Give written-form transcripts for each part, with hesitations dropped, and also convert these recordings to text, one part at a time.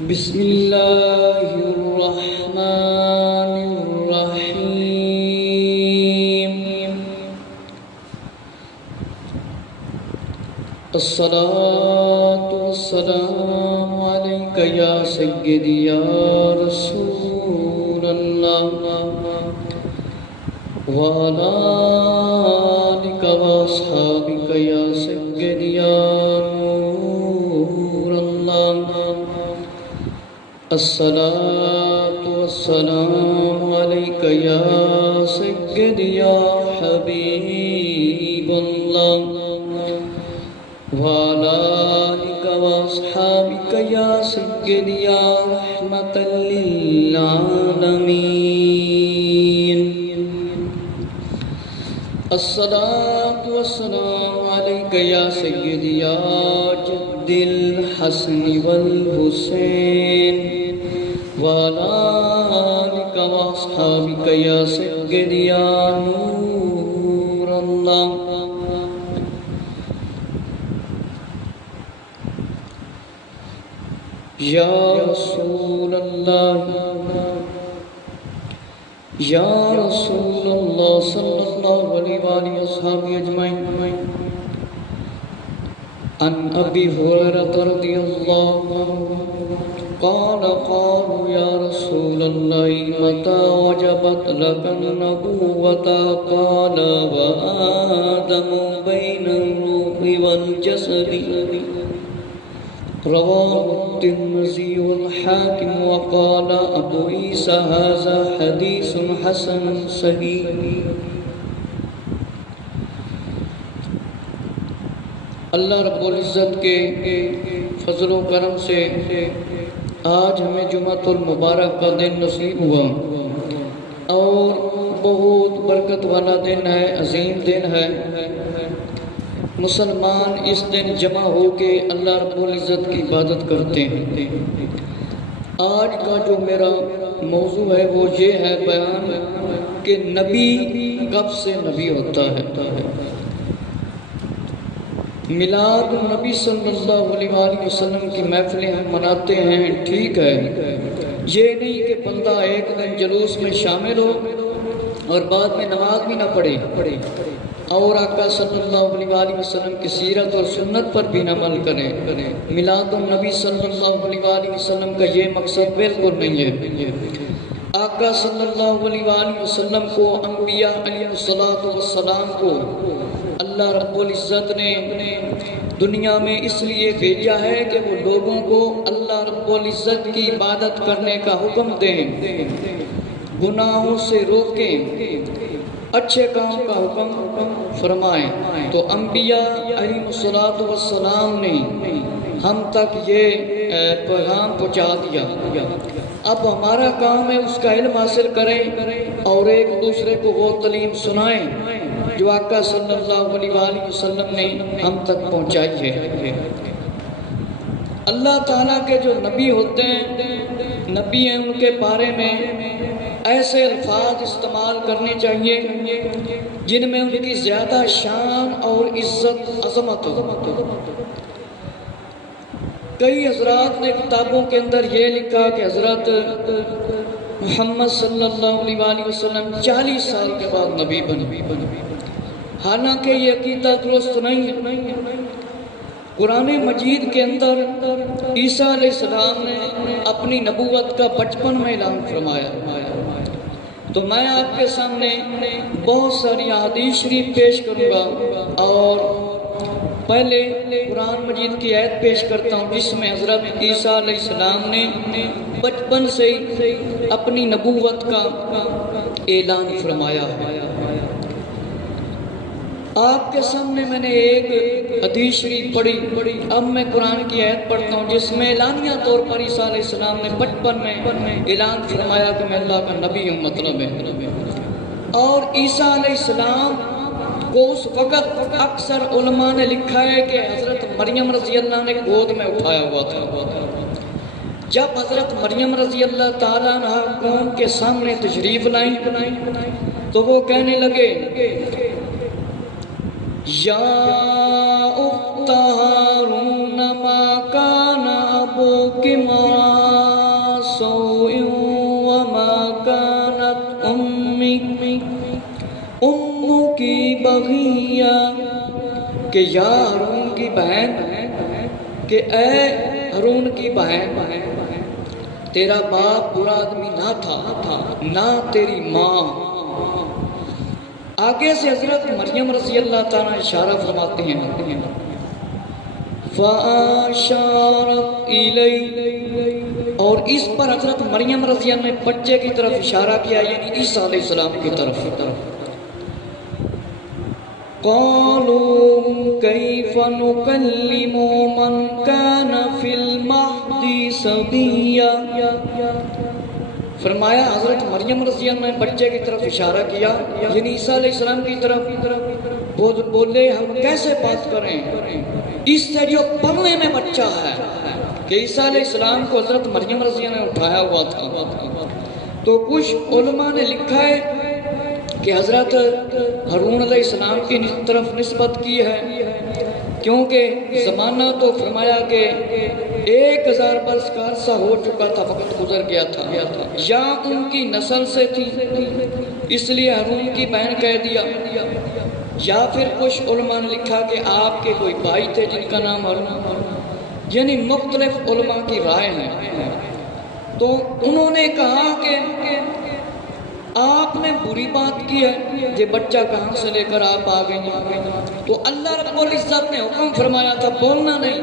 بسم اللہ الرحمن الرحیم الصلاة والسلام علیک یا سیدی یا رسول اللہ وعلی آلک واصحابک یا سیدی یا نور اللہ الصلاة والسلام علیک یا سیدی یا حبیب اللہ وعلى آلك وأصحابك يا سيدي يا رحمة للعالمين الصلاة والسلام عليك يا سيدي يا جد الحسن والحسين وعلى آلك وأصحابك يا سيدي يا نور الله یا رسول اللہ یا رسول اللہ صلی اللہ علیہ وآلہ وسلم اجمعین عن ابی ہریرہ رضی اللہ قال قالوا یا رسول اللہ متى وجبت لك النبوة قال وآدم بين الروح والجسد رواه الترمذي والحاكم وقال ابو عيسى هذا حديث حسن صحيح اللہ رب العزت کے فضل و کرم سے آج ہمیں جمعۃ المبارک کا دن نصیب ہوا اور بہت برکت والا دن ہے، عظیم دن ہے۔ مسلمان اس دن جمع ہو کے اللہ رب العزت کی عبادت کرتے ہیں۔ آج کا جو میرا موضوع ہے وہ یہ ہے بیان کہ نبی کب سے نبی ہوتا ہے۔ میلاد النبی صلی اللہ علیہ وآلہ وسلم کی محفلیں ہم مناتے ہیں، ٹھیک ہے، یہ نہیں کہ بندہ ایک دن جلوس میں شامل ہو اور بعد میں نماز بھی نہ پڑھے اور آقا صلی اللہ علیہ وآلہ وسلم کی سیرت اور سنت پر بھی عمل کریں۔ میلاد النبی صلی اللہ علیہ وآلہ وسلم کا یہ مقصد بالکل نہیں ہے۔ آقا صلی اللہ علیہ وآلہ وسلم کو، انبیاء علیہ السلام کو اللہ رب العزت نے دنیا میں اس لیے بھیجا ہے کہ وہ لوگوں کو اللہ رب العزت کی عبادت کرنے کا حکم دیں، گناہوں سے روکیں، اچھے کام کا حکم فرمائیں۔ تو انبیاء علیہ السلام نے ہم تک یہ پیغام پہنچا دیا۔ اب ہمارا کام ہے اس کا علم حاصل کریں اور ایک دوسرے کو وہ تعلیم سنائیں جو آقا صلی اللہ علیہ وآلہ وسلم نے ہم تک پہنچائی ہے۔ اللہ تعالیٰ کے جو نبی ہوتے ہیں، نبی ہیں، ان کے بارے میں ایسے الفاظ استعمال کرنے چاہیے جن میں ان کی زیادہ شان اور عزت عظمت ہو۔ کئی حضرات نے کتابوں کے اندر یہ لکھا کہ حضرت محمد صلی اللہ علیہ وآلہ وسلم 40 سال کے بعد نبی بنے، حالانکہ یہ عقیدہ درست نہیں ہے۔ قرآن مجید کے اندر عیسیٰ علیہ السلام نے اپنی نبوت کا بچپن میں اعلان فرمایا۔ تو میں آپ کے سامنے بہت ساری احادیث شریف پیش کروں گا اور پہلے قرآن مجید کی آیت پیش کرتا ہوں جس میں حضرت عیسیٰ علیہ السلام نے بچپن سے ہی اپنی نبوت کا اعلان فرمایا ہے۔ آپ کے سامنے میں نے ایک حدیث شریف پڑھی، اب میں قرآن کی آیت پڑھتا ہوں جس میں اعلانیہ طور پر عیسیٰ علیہ السلام نے بچپن میں اعلان فرمایا کہ میں اللہ کا نبی ہوں، مطلب ہے۔ اور عیسیٰ علیہ السلام کو اس وقت اکثر علماء نے لکھا ہے کہ حضرت مریم رضی اللہ نے گود میں اٹھایا ہوا تھا۔ جب حضرت مریم رضی اللہ تعالیٰ عنہ قوم کے سامنے تشریف لائیں تو وہ کہنے لگے یا اخت ہارون ما کان ابوک امرأ بغیا، کہ یا ہارون کی بہن، کہ اے ہارون کی بہن، تیرا باپ برا آدمی نہ تھا، نہ تیری ماں۔ آگے سے حضرت مریم رضی اللہ تعالیٰ اشارہ فرماتے ہیں، فَأَشَارَتْ إِلَيْهِ، اور اس پر حضرت مریم رضی اللہ نے بچے کی طرف اشارہ کیا، یعنی عیسیٰ علیہ السلام کی طرف۔ قَالُوا كَيْفَ نُكَلِّمُ مَنْ كَانَ فِي الْمَهْدِ صَبِيًّا، فرمایا حضرت مریم رضی اللہ نے بچے کی طرف اشارہ کیا، یعنی عیسیٰ علیہ السلام کی طرف، بولے ہم کیسے بات کریں اس سے جو پلنے میں بچہ ہے، کہ عیسیٰ علیہ السلام کو حضرت مریم رضی اللہ نے اٹھایا ہوا تھا۔ تو کچھ علماء نے لکھا ہے کہ حضرت ہارون علیہ السلام کی طرف نسبت کی ہے، کیونکہ زمانہ تو فرمایا کہ 1000 برس کا عرصہ ہو چکا تھا، وقت گزر گیا تھا، یا ان کی نسل سے تھی اس لیے ہارون کی بہن کہہ دیا، یا پھر کچھ علماء نے لکھا کہ آپ کے کوئی بھائی تھے جن کا نام ہارون، یعنی مختلف علماء کی رائے ہیں۔ تو انہوں نے کہا کہ آپ نے بری بات کی ہے، یہ بچہ کہاں سے لے کر آپ آ گئے؟ تو اللہ رب العزت نے حکم فرمایا تھا بولنا نہیں،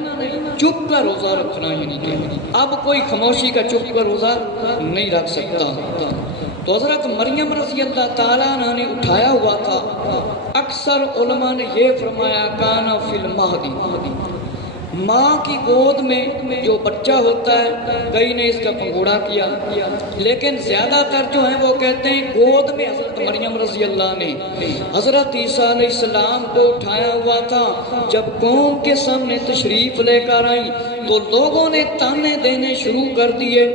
چپ کر روزہ رکھنا ہی نہیں، اب کوئی خاموشی کا چپ کر روزہ نہیں رکھ سکتا۔ تو حضرت مریم رضی اللہ تعالیٰ عنہ نے اٹھایا ہوا تھا۔ اکثر علماء نے یہ فرمایا کانا فی المہدی، ماں کی گود میں جو بچہ ہوتا ہے، کئی نے اس کا پنگوڑا کیا، لیکن زیادہ تر جو ہیں وہ کہتے ہیں گود میں حضرت مریم رضی اللہ نے حضرت عیسیٰ علیہ السلام کو اٹھایا ہوا تھا۔ جب قوم کے سامنے تشریف لے کر آئی تو لوگوں نے تانے دینے شروع کر دیے،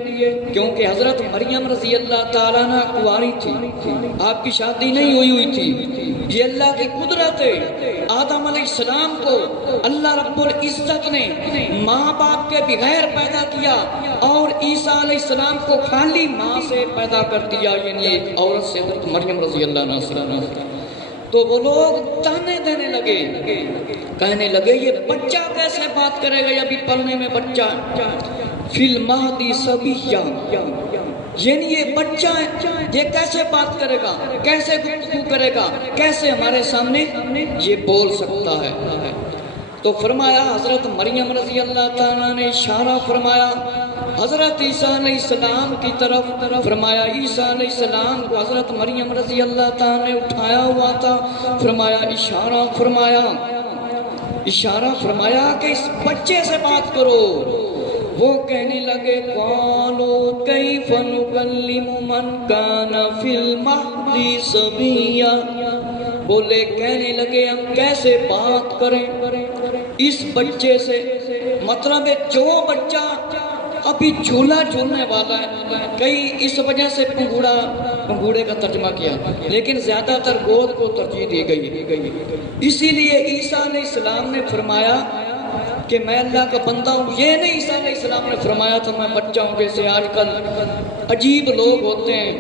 کیونکہ حضرت مریم رضی اللہ تعالیٰ عنہ کنواری تھی، آپ کی شادی نہیں ہوئی تھی۔ یہ اللہ کی قدرت ہے، آدم علیہ السلام کو اللہ رب العزت نے ماں باپ کے بغیر پیدا کیا، اور عیسیٰ علیہ السلام کو خالی ماں سے پیدا کر دیا، یعنی ایک عورت سے، حضرت مریم رضی اللہ عنہ۔ تو وہ لوگ تانے دینے لگے، کہنے لگے یہ بچہ کیسے بات کرے گا، ابھی پلنے میں بچہ، فی المہدی صبیّا، یعنی یہ بچہ ہے، یہ کیسے بات کرے گا، کیسے گفتگو کرے گا، کیسے ہمارے سامنے یہ بول سکتا ہے؟ تو فرمایا حضرت مریم رضی اللہ تعالیٰ نے اشارہ فرمایا حضرت عیسیٰ علیہ السلام کی طرف، فرمایا عیسیٰ علیہ السلام کو حضرت مریم رضی اللہ تعالیٰ نے اٹھایا ہوا تھا، فرمایا اشارہ فرمایا کہ اس بچے سے بات کرو۔ وہ کہنے لگے قالوا کیف نکلم من کان فی المہدی صبیا، بولے کہنے لگے ہم کیسے بات کریں اس بچے سے، مطلب ہے جو بچہ ابھی جھولا جھولنے والا ہے، کئی اس وجہ سے پنگوڑے کا ترجمہ کیا، لیکن زیادہ تر گود کو ترجیح دی گئی۔ اسی لیے عیسیٰ علیہ السلام نے فرمایا کہ میں اللہ کا بندہ ہوں، یہ نہیں عیسیٰ علیہ السلام نے فرمایا تھا میں بچہ ہوں، جیسے آج کل عجیب لوگ ہوتے ہیں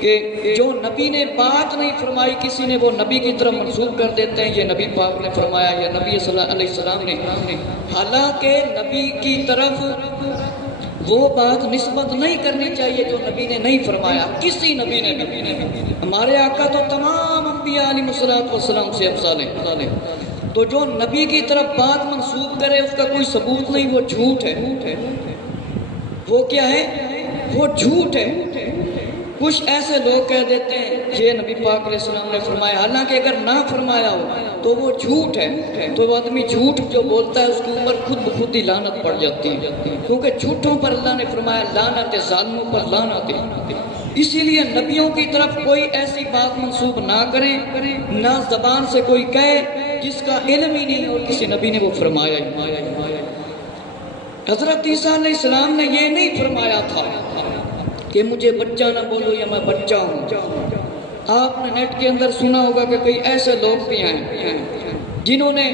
کہ جو نبی نے بات نہیں فرمائی کسی نے وہ نبی کی طرف منسوب کر دیتے ہیں، یہ نبی پاک نے فرمایا یا نبی صلی اللہ علیہ السلام نے، حالانکہ نبی کی طرف وہ بات نسبت نہیں کرنی چاہیے جو نبی نے نہیں فرمایا، کسی نبی نے۔ ہمارے آقا تو تمام انبیاء علیہ السلام سے افضل ہیں، تو جو نبی کی طرف بات منسوب کرے اس کا کوئی ثبوت نہیں، وہ جھوٹ ہے۔ وہ کیا ہے؟ وہ جھوٹ ہے۔ کچھ ایسے لوگ کہہ دیتے ہیں یہ نبی پاک علیہ السلام نے فرمایا، حالانکہ اگر نہ فرمایا ہو تو وہ جھوٹ ہے۔ تو وہ آدمی جھوٹ جو بولتا ہے اس کے اوپر خود بخود ہی لعنت پڑ جاتی ہے، کیونکہ جھوٹوں پر اللہ نے فرمایا لعنت ہے، ظالموں پر لعنت ہے۔ اسی لیے نبیوں کی طرف کوئی ایسی بات منسوب نہ کریں، نہ زبان سے کوئی کہے جس کا علم ہی نہیں اور کسی نبی نے وہ فرمایا ہی۔ حضرت عیسیٰ علیہ السلام نے یہ نہیں فرمایا تھا کہ مجھے بچہ نہ بولو یا میں بچہ ہوں۔ آپ نے نیٹ کے اندر سنا ہوگا کہ کئی ایسے لوگ بھی ہیں جنہوں نے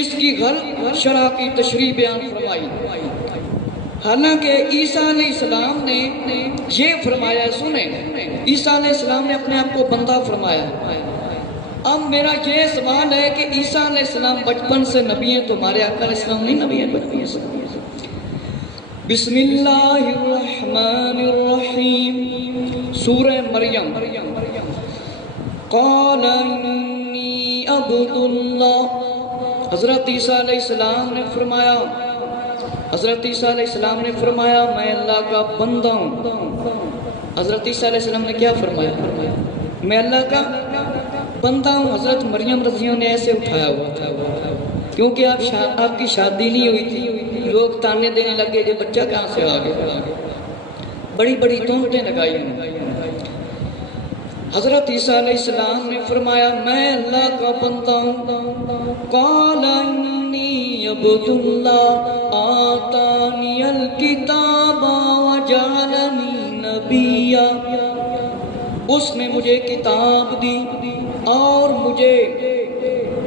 اس کی غلط شرح کی تشریح بیان فرمائی، حالانکہ عیسیٰ علیہ السلام نے یہ فرمایا، سنیں عیسیٰ علیہ السلام نے اپنے آپ کو بندہ فرمایا، اب میرا یہ سوال ہے کہ عیسیٰ علیہ السلام بچپن سے نبی ہیں، تو ہمارے آقا علیہ السلام نہیں نبی ہیں بچپن سے؟ بسم اللہ الرحمن الرحیم، سورہ مریم۔ قال انی عبد اللہ، حضرت عیسیٰ علیہ السلام نے فرمایا، حضرت عیسیٰ علیہ السلام نے فرمایا میں اللہ کا بندہ ہوں۔ حضرت عیسیٰ علیہ السلام نے کیا فرمایا؟ میں اللہ کا بندہ ہوں۔ حضرت مریم رضی اللہ نے ایسے اٹھایا ہوا تھا کیونکہ آپ کی شادی نہیں ہوئی تھی، لوگ تانے دینے لگے کہ بچہ کہاں سے آ گیا، بڑی بڑی تہمتیں لگائی ہیں۔ حضرت عیسیٰ علیہ السلام نے فرمایا میں اللہ کا بندہ ہوں۔ قال انی عبد اللہ آتانی الکتاب وجعلنی نبیا، اس نے مجھے کتاب دی اور مجھے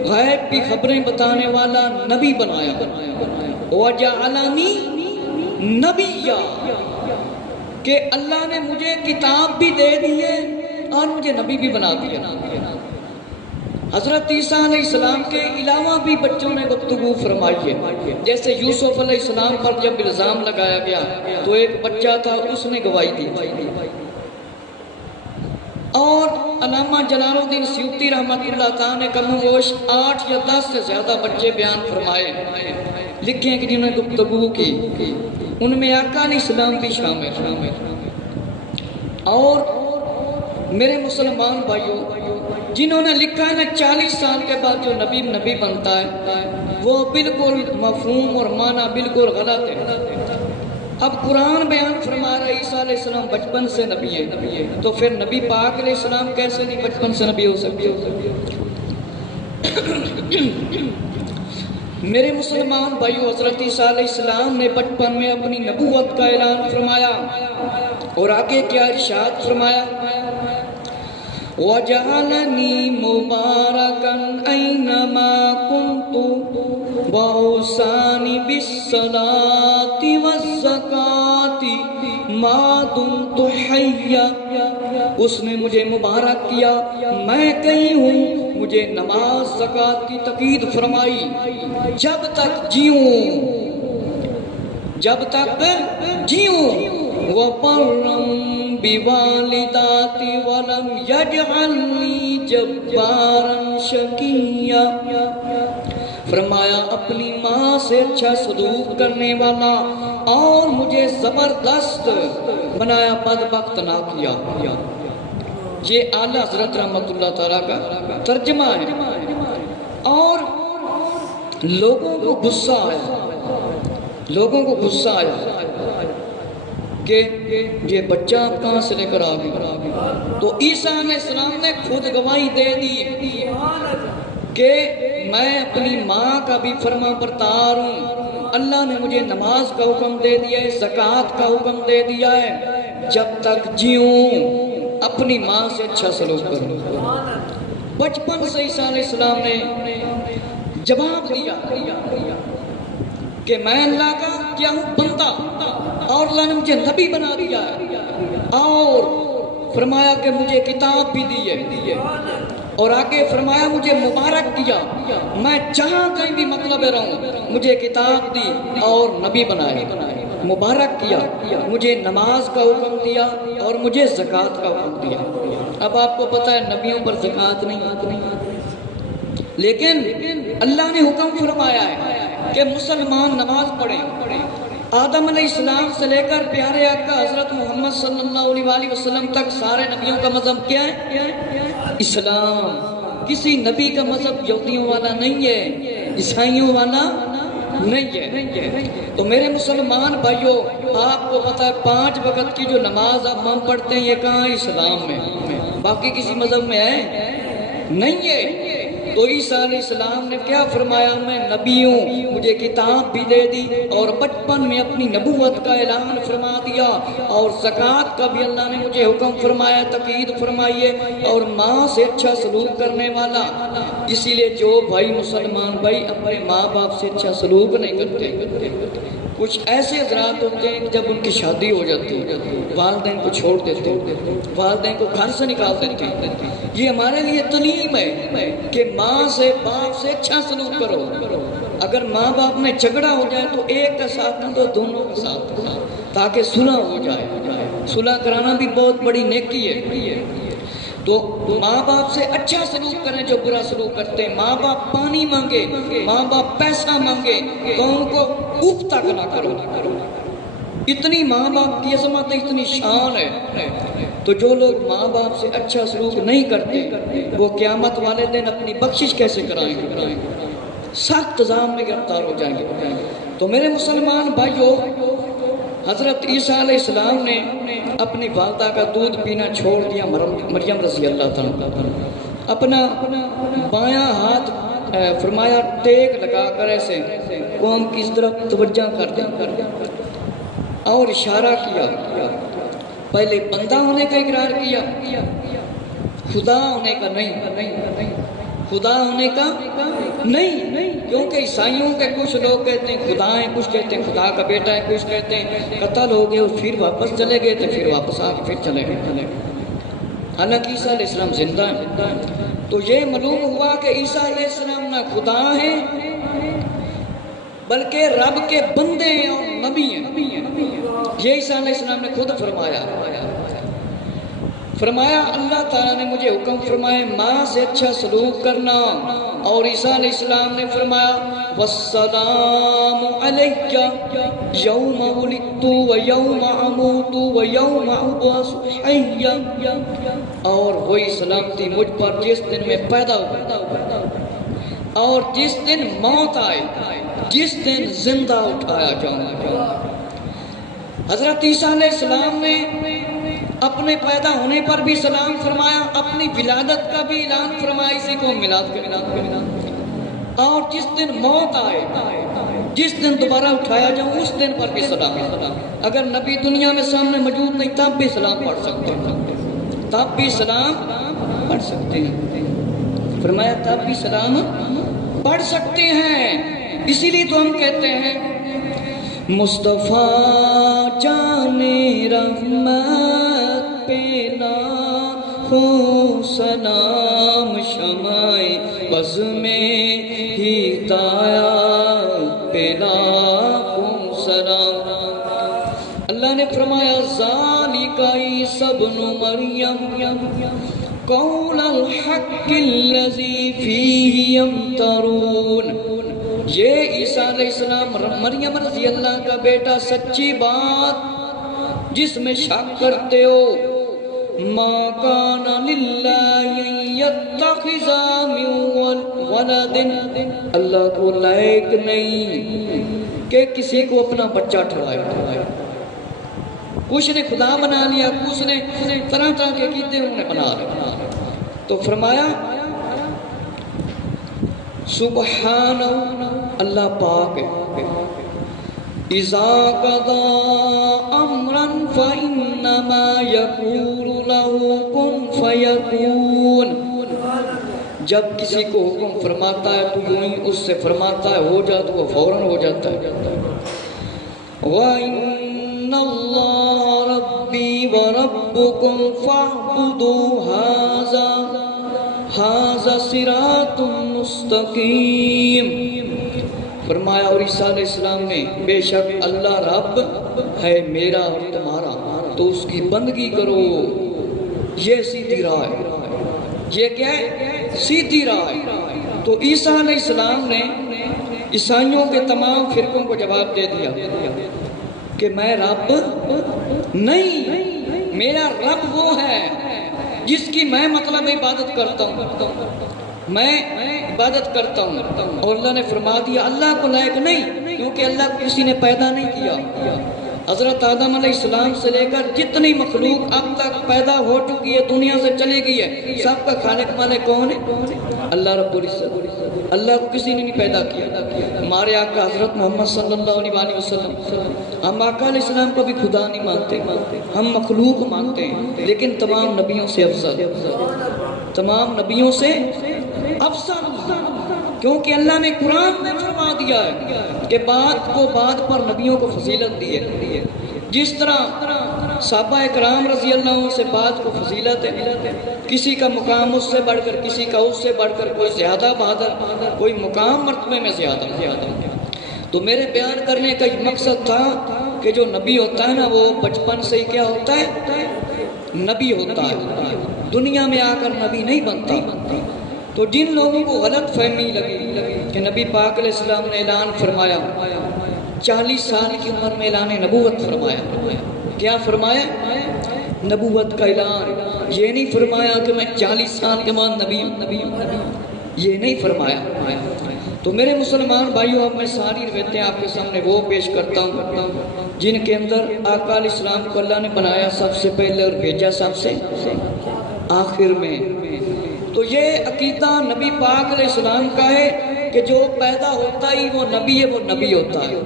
غیب کی خبریں بتانے والا نبی بنایا۔ وجعلنی نبیا، کہ اللہ نے مجھے کتاب بھی دے دی ہے اور مجھے نبی بھی بنا دیا۔ حضرت عیسیٰ علیہ السلام کے علاوہ بھی بچوں نے گفتگو فرمائی ہے، جیسے یوسف علیہ السلام پر جب الزام لگایا گیا تو ایک بچہ تھا، اس نے گواہی دی۔ اور علامہ جلال الدین سیوطی رحمۃ اللہ تعالیٰ نے کم و بیش 8 یا 10 سے زیادہ بچے بیان فرمائے، لکھے ہیں کہ جنہوں نے گفتگو کی، ان میں آقا علیہ السلام بھی شامل۔ اور میرے مسلمان بھائیوں، جنہوں نے لکھا ہے نا 40 سال کے بعد جو نبی بنتا ہے وہ بالکل مفہوم اور معنی بالکل غلط ہے۔ اب قرآن بیان فرما رہا ہے عیسیٰ علیہ السلام بچپن سے نبی ہے، تو پھر نبی پاک علیہ السلام کیسے نہیں بچپن سے نبی ہو سکتے؟ میرے مسلمان بھائیو، حضرت عیسیٰ علیہ السلام نے بچپن میں اپنی نبوت کا اعلان فرمایا اور آگے کیا ارشاد فرمایا؟ وَجَعَلَنِي مُبَارَكًا أَيْنَمَا كُنْتُ وَأَوْصَانِي بِالصَّلَاةِ وَالزَّكَاةِ مَا دُمْتُ حَيًّا، اس نے مجھے مبارک کیا، میں کہیں ہوں، مجھے نماز زکوٰۃ کی تاکید فرمائی جب تک جیوں، جب تک جیوں۔ وَبَرًّا بِوَالِدَاتِي وَلَمْ يَجْعَلْنِي جَبَّارًا شَقِيًّا، فرمایا اپنی ماں سے اچھا سلوک کرنے والا اور مجھے زبردست بنایا، بدبخت نہ کیا۔ یہ اعلیٰ حضرت رحمت اللہ تعالیٰ کا ترجمہ ہے۔ اور لوگوں کو غصہ آیا کہ یہ بچہ آپ کہاں سے لے کر آ گئے؟ تو عیسیٰ علیہ السلام نے خود گواہی دے دی کہ میں اپنی ماں کا بھی فرما بردار ہوں، اللہ نے مجھے نماز کا حکم دے دیا ہے، زکوٰۃ کا حکم دے دیا ہے، جب تک جیوں اپنی ماں سے اچھا سلوک کروں۔ بچپن سے عیسیٰ علیہ السلام نے جواب دیا کہ میں اللہ کا کیا ہوں؟ بندہ، اور اللہ نے مجھے نبی بنا دیا ہے، اور فرمایا کہ مجھے کتاب بھی دی ہے، اور آگے فرمایا مجھے مبارک کیا، میں جہاں کہیں بھی مطلب رہوں، مجھے کتاب دی اور نبی بنائے، مبارک کیا، مجھے نماز کا حکم دیا اور مجھے زکوٰۃ کا حکم دیا۔ اب آپ کو پتہ ہے نبیوں پر زکوٰۃ نہیں، لیکن اللہ نے حکم فرمایا ہے کہ مسلمان نماز پڑھیں۔ آدم علیہ السلام سے لے کر پیارے آقا حضرت محمد صلی اللہ علیہ وسلم تک سارے نبیوں کا مذہب کیا ہے؟ اسلام۔ کسی نبی کا مذہب یہودیوں والا نہیں ہے، عیسائیوں والا نہیں ہے۔ تو میرے مسلمان بھائیوں، آپ کو پتہ ہے 5 وقت کی جو نماز اب ہم پڑھتے ہیں یہ کہاں؟ اسلام میں، باقی کسی مذہب میں ہے نہیں ہے۔ تو عیسیٰ علیہ السلام نے کیا فرمایا؟ میں نبی ہوں، مجھے کتاب بھی دے دی اور بچپن میں اپنی نبوت کا اعلان فرما دیا، اور زکوٰۃ کا بھی اللہ نے مجھے حکم فرمایا، تاکید فرمائی ہے، اور ماں سے اچھا سلوک کرنے والا۔ اسی لیے جو بھائی مسلمان بھائی اپنے ماں باپ سے اچھا سلوک نہیں کرتے، کچھ ایسے حضرات ہوتے ہیں کہ جب ان کی شادی ہو جاتی ہے والدین کو چھوڑ دیتے ہیں، والدین کو گھر سے نکال دیتے ہیں۔ یہ ہمارے لیے تعلیم ہے کہ ماں سے باپ سے اچھا سلوک کرو۔ اگر ماں باپ میں جھگڑا ہو جائے تو ایک کا ساتھ نہ دو، دونوں کا ساتھ دو، تاکہ صلح ہو جائے۔ صلح کرانا بھی بہت بڑی نیکی ہے۔ تو ماں باپ سے اچھا سلوک کریں جو برا سلوک کرتے ہیں۔ ماں باپ پانی مانگے، ماں باپ پیسہ مانگے تو ان کو اف تک نہ کرو۔ اتنی ماں باپ کی عظمت ہے، اتنی شان ہے۔ تو جو لوگ ماں باپ سے اچھا سلوک نہیں کرتے وہ قیامت والے دن اپنی بخشش کیسے کرائیں گے؟ سخت عذاب میں گرفتار ہو جائیں گے۔ تو میرے مسلمان بھائیو، حضرت عیسیٰ علیہ السلام نے اپنی والدہ کا دودھ پینا چھوڑ دیا، مریم رضی اللہ تعالیٰ، اپنا بایاں ہاتھ فرمایا ٹیک لگا کر ایسے قوم کی اس طرف توجہ کر دیا اور اشارہ کیا۔ پہلے بندہ ہونے کا اقرار کیا، خدا ہونے کا نہیں، خدا ہونے کا نہیں، کیونکہ عیسائیوں کے کچھ لوگ کہتے ہیں خدا ہیں، کچھ کہتے ہیں خدا کا بیٹا ہے، کچھ کہتے ہیں قتل ہو گئے اور پھر واپس چلے گئے تو پھر واپس آ کے پھر چلے گئے۔ حالانکہ عیسیٰ علیہ السلام زندہ ہیں۔ تو یہ معلوم ہوا کہ عیسیٰ علیہ السلام نہ خدا ہیں بلکہ رب کے بندے ہیں اور نبی ہیں۔ یہ عیسیٰ علیہ السلام نے خود فرمایا اللہ تعالیٰ نے مجھے حکم فرمایا ماں سے اچھا سلوک کرنا، اور عیسیٰ علیہ السلام نے فرمایا والسلام علیہ یوم ولدت و یوم اموت و یوم ابعث حیا، اور وہی سلامتی مجھ پر جس دن میں پیدا ہوا اور جس دن موت آئے، جس دن زندہ اٹھایا جاؤں۔ حضرت عیسیٰ علیہ السلام نے اپنے پیدا ہونے پر بھی سلام فرمایا، اپنی ولادت کا بھی اعلان فرمایا، اسی کو میلاد کا، اور جس دن موت آئے، جس دن دوبارہ اٹھایا جاؤں اس دن پر بھی سلام۔ اگر نبی دنیا میں سامنے موجود نہیں تب بھی سلام پڑھ سکتے ہیں، تب بھی سلام پڑھ سکتے ہیں، فرمایا تب بھی سلام پڑھ سکتے ہیں۔ اسی لیے تو ہم کہتے ہیں مصطفیٰ جان رحمت پہ لاکھوں سلام، شمع بز میں ہدایت پہ لاکھوں سلام۔ اللہ نے فرمایا ذالک عیسی ابن مریم قول الحق الذی فیہ یمترون، یہ عیسیٰ علیہ السلام مریم رضی اللہ کا بیٹا، سچی بات جس میں شک کرتے ہو۔ ما کان للہ یتخذ من ولد، اللہ کو لائق نہیں کہ کسی کو اپنا بچہ ٹھہرائے۔ کچھ نے خدا بنا لیا، کچھ نے طرح طرح کے عقیدے انہوں نے بنا لیا۔ تو فرمایا سبحان اللہ پاک ہے، اذا قضى امرا فانما يقول له كن فيكون، جب کسی کو حکم فرماتا ہے تو یوں ہی اس سے فرماتا ہے ہو جا، تو وہ فوراً ہو جاتا ہے۔ وَإِنَّ اللَّهَ رَبِّي وَرَبُّكُمْ فَاعْبُدُوا هَذَا صِرَاطٌ مستقیم۔ فرمایا اور عیسیٰ علیہ السلام نے بے شک اللہ رب ہے میرا اور تمہارا، تو اس کی بندگی کرو، یہ سیدھی راہ ہے۔ یہ کیا ہے؟ سیدھی راہ ہے۔ تو عیسیٰ علیہ السلام نے عیسائیوں کے تمام فرقوں کو جواب دے دیا کہ میں رب نہیں، میرا رب وہ ہے جس کی میں مطلب عبادت کرتا ہوں، میں عبادت کرتا ہوں۔ اور اللہ نے فرما دیا اللہ کو لائق نہیں، کیونکہ اللہ کو کسی نے پیدا نہیں کیا۔ حضرت آدم علیہ السلام سے لے کر جتنی مخلوق اب تک پیدا ہو چکی ہے، دنیا سے چلی گئی ہے، سب کا خالق مالک کون ہے؟ اللہ رب العزت۔ اللہ کو کسی نے نہیں پیدا کیا۔ ہمارے آقا حضرت محمد صلی اللہ علیہ وسلم، ہم آقا علیہ السلام کو بھی خدا نہیں مانتے، ہم مخلوق مانتے ہیں، لیکن تمام نبیوں سے افضل، تمام نبیوں سے افضل، کیونکہ اللہ نے قرآن میں فرما دیا ہے کہ بعد کو بعد پر نبیوں کو فضیلت دی ہے، جس طرح صحابہ اکرام رضی اللہ عنہ سے بعد کو فضیلت ہے، کسی کا مقام اس سے بڑھ کر، کسی کا اس سے بڑھ کر، کوئی زیادہ بہادر، کوئی مقام مرتبے میں زیادہ۔ تو میرے بیان کرنے کا یہ مقصد تھا کہ جو نبی ہوتا ہے نا وہ بچپن سے ہی کیا ہوتا ہے؟ نبی ہوتا ہے، دنیا میں آ کر نبی نہیں بنتا۔ تو جن لوگوں کو غلط فہمی لگی کہ نبی پاک علیہ السلام نے اعلان فرمایا، 40 سال کی عمر میں اعلان نبوت فرمایا، کیا فرمایا؟ نبوت کا اعلان۔ یہ نہیں فرمایا کہ میں 40 سال کے بعد نبی ہوں، یہ نہیں فرمایا۔ تو میرے مسلمان بھائیوں، اب میں ساری روایتیں آپ کے سامنے وہ پیش کرتا ہوں جن کے اندر آقا علیہ السلام کو اللہ نے بنایا سب سے پہلے اور بھیجا سب سے آخر میں۔ تو یہ عقیدہ نبی پاک علیہ السلام کا ہے کہ جو پیدا ہوتا ہی وہ نبی ہے، وہ نبی ہوتا ہے،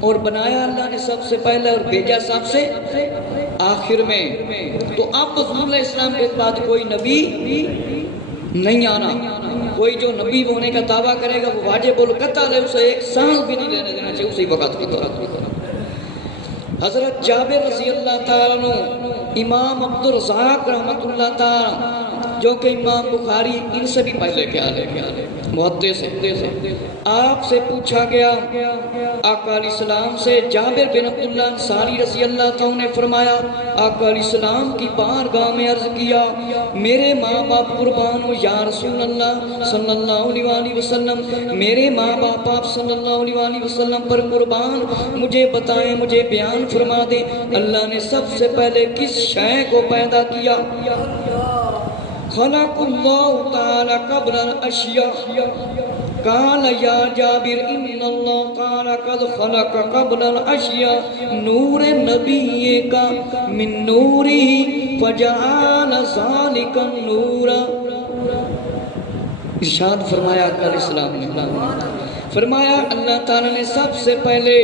اور بنایا اللہ نے سب سے پہلے اور بھیجا سب سے آخر میں۔ تو اب حضور علیہ السلام کے بعد کوئی نبی نہیں آنا۔ کوئی جو نبی ہونے کا دعویٰ کرے گا وہ واجب القطع ہے، اسے ایک سانس بھی نہیں لینے دینا چاہیے اسی وقت کی طرح۔ حضرت جابر رضی اللہ تعالیٰ عنہ، امام عبدالرزاق رحمۃ اللہ تعالیٰ جو کہ امام بخاری ان سے بھی پہلے کیا لے محدث سے، آپ سے پوچھا گیا آقا علیہ السلام سے، جابر بن عبداللہ انصاری رضی اللہ تعالیٰ نے فرمایا آقا علیہ السلام کی بارگاہ میں عرض کیا، میرے ماں باپ قربان ہو یا رسول اللہ صلی اللہ علیہ وسلم، میرے ماں باپ آپ صلی اللہ علیہ وسلم پر قربان، مجھے بتائیں، مجھے بیان فرما دیں، اللہ نے سب سے پہلے کس شے کو پیدا کیا؟ خلق اللہ تعالی قبل الاشیاء، قال یا جابر ان اللہ تعالی قد خلق قبل الاشیاء نور نبی کا من نوری فجعل ذالک النور۔ ارشاد فرمایا آقا علیہ السلام نے، فرمایا اللہ تعالیٰ نے سب سے پہلے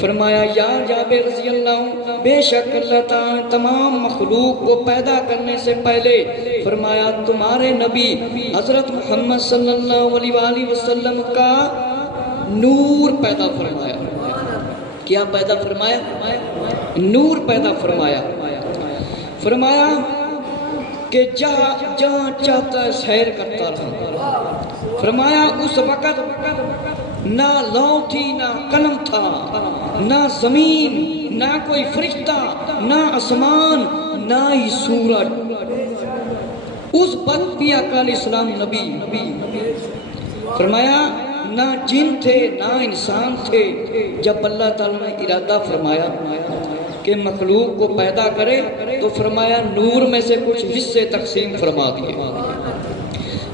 فرمایا یا جابر رضی اللہ عنہ، بے شک اللہ تعالیٰ نے تمام مخلوق کو پیدا کرنے سے پہلے فرمایا تمہارے نبی حضرت محمد صلی اللہ علیہ وآلہ وسلم کا نور پیدا فرمایا۔ کیا پیدا فرمایا؟ نور پیدا فرمایا۔ فرمایا کہ جہاں چاہتا ہے سیر کرتا رہا۔ فرمایا اس وقت نہ لو تھی، نہ قلم تھا، نہ زمین، نہ کوئی فرشتہ، نہ آسمان، نہ ہی سورج۔ اس وقت بھی آقا علیہ السلام نبی۔ فرمایا نہ جن تھے نہ انسان تھے۔ جب اللہ تعالیٰ نے ارادہ فرمایا کہ مخلوق کو پیدا کرے تو فرمایا نور میں سے کچھ حصے تقسیم فرما دیے۔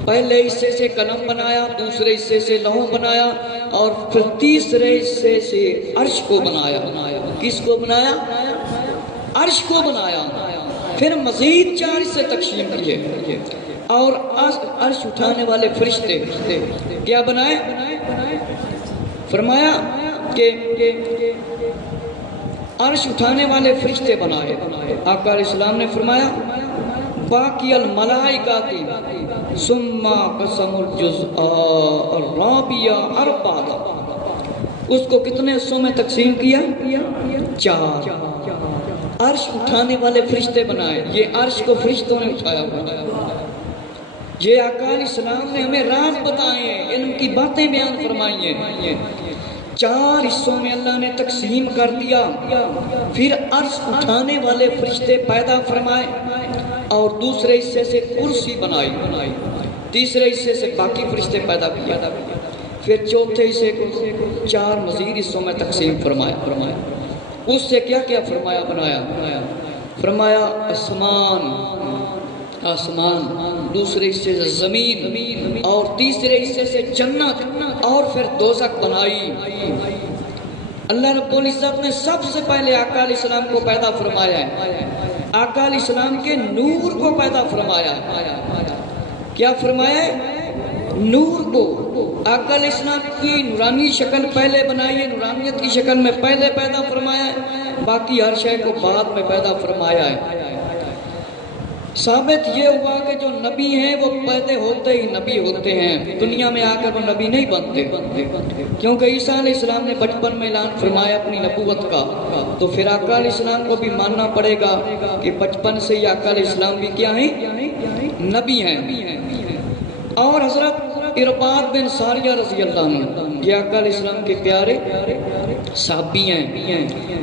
پہلے حصے سے قلم بنایا، دوسرے حصے سے لوح بنایا، اور پھر تیسرے حصے سے عرش کو بنایا۔ کس کو بنایا؟ عرش کو بنایا۔ پھر مزید 4 حصے تقسیم کیے، اور عرش اٹھانے والے فرشتے کیا بنائے؟ فرمایا کہ عرش اٹھانے والے فرشتے بنائے۔ آقا علیہ السلام نے فرمایا باقی الملائکات ثم قسم الجزء الرابع اربعہ، اس کو کتنے حصوں میں تقسیم کیا؟ 4۔ عرش اٹھانے والے فرشتے بنائے، یہ عرش کو فرشتوں نے اٹھایا ہوا۔ یہ آقا علیہ السلام نے ہمیں راز بتائے ہیں، علم کی باتیں بیان فرمائی ہیں۔ 4 حصوں میں اللہ نے تقسیم کر دیا۔ پھر عرش اٹھانے والے فرشتے پیدا فرمائے، اور دوسرے حصے سے کرسی بنائی، تیسرے حصے سے باقی فرشتے پیدا کیا، پھر چوتھے حصے کو 4 مزید حصوں میں تقسیم فرمایا۔ اس سے کیا کیا فرمایا؟ بنایا۔ فرمایا آسمان، دوسرے حصے سے زمین، اور تیسرے حصے سے جنت، اور پھر دوزخ بنائی۔ اللہ رب العزت نے سب سے پہلے آقا علیہ السلام کو پیدا فرمایا ہے، آقا علیہ السلام کے نور کو پیدا فرمایا۔ کیا فرمایا ہے؟ نور کو۔ آقا علیہ السلام کی نورانی شکل پہلے بنائی ہے، نورانیت کی شکل میں پہلے پیدا فرمایا ہے، باقی ہر شے کو بعد میں پیدا فرمایا ہے۔ ثابت یہ ہوا کہ جو نبی ہیں وہ پیدا ہوتے ہی نبی ہوتے ہیں، دنیا میں آ کر وہ نبی نہیں بنتے، کیونکہ عیسیٰ علیہ السلام نے بچپن میں اعلان فرمایا اپنی نبوت کا، تو پھر آقا علیہ السلام کو بھی ماننا پڑے گا کہ بچپن سے ہی آقا علیہ السلام بھی کیا ہیں؟ نبی ہیں۔ اور حضرت ارباد بن ساریہ رضی اللہ عنہ یہ آقا علیہ السلام کے پیارے صحابی ہیں۔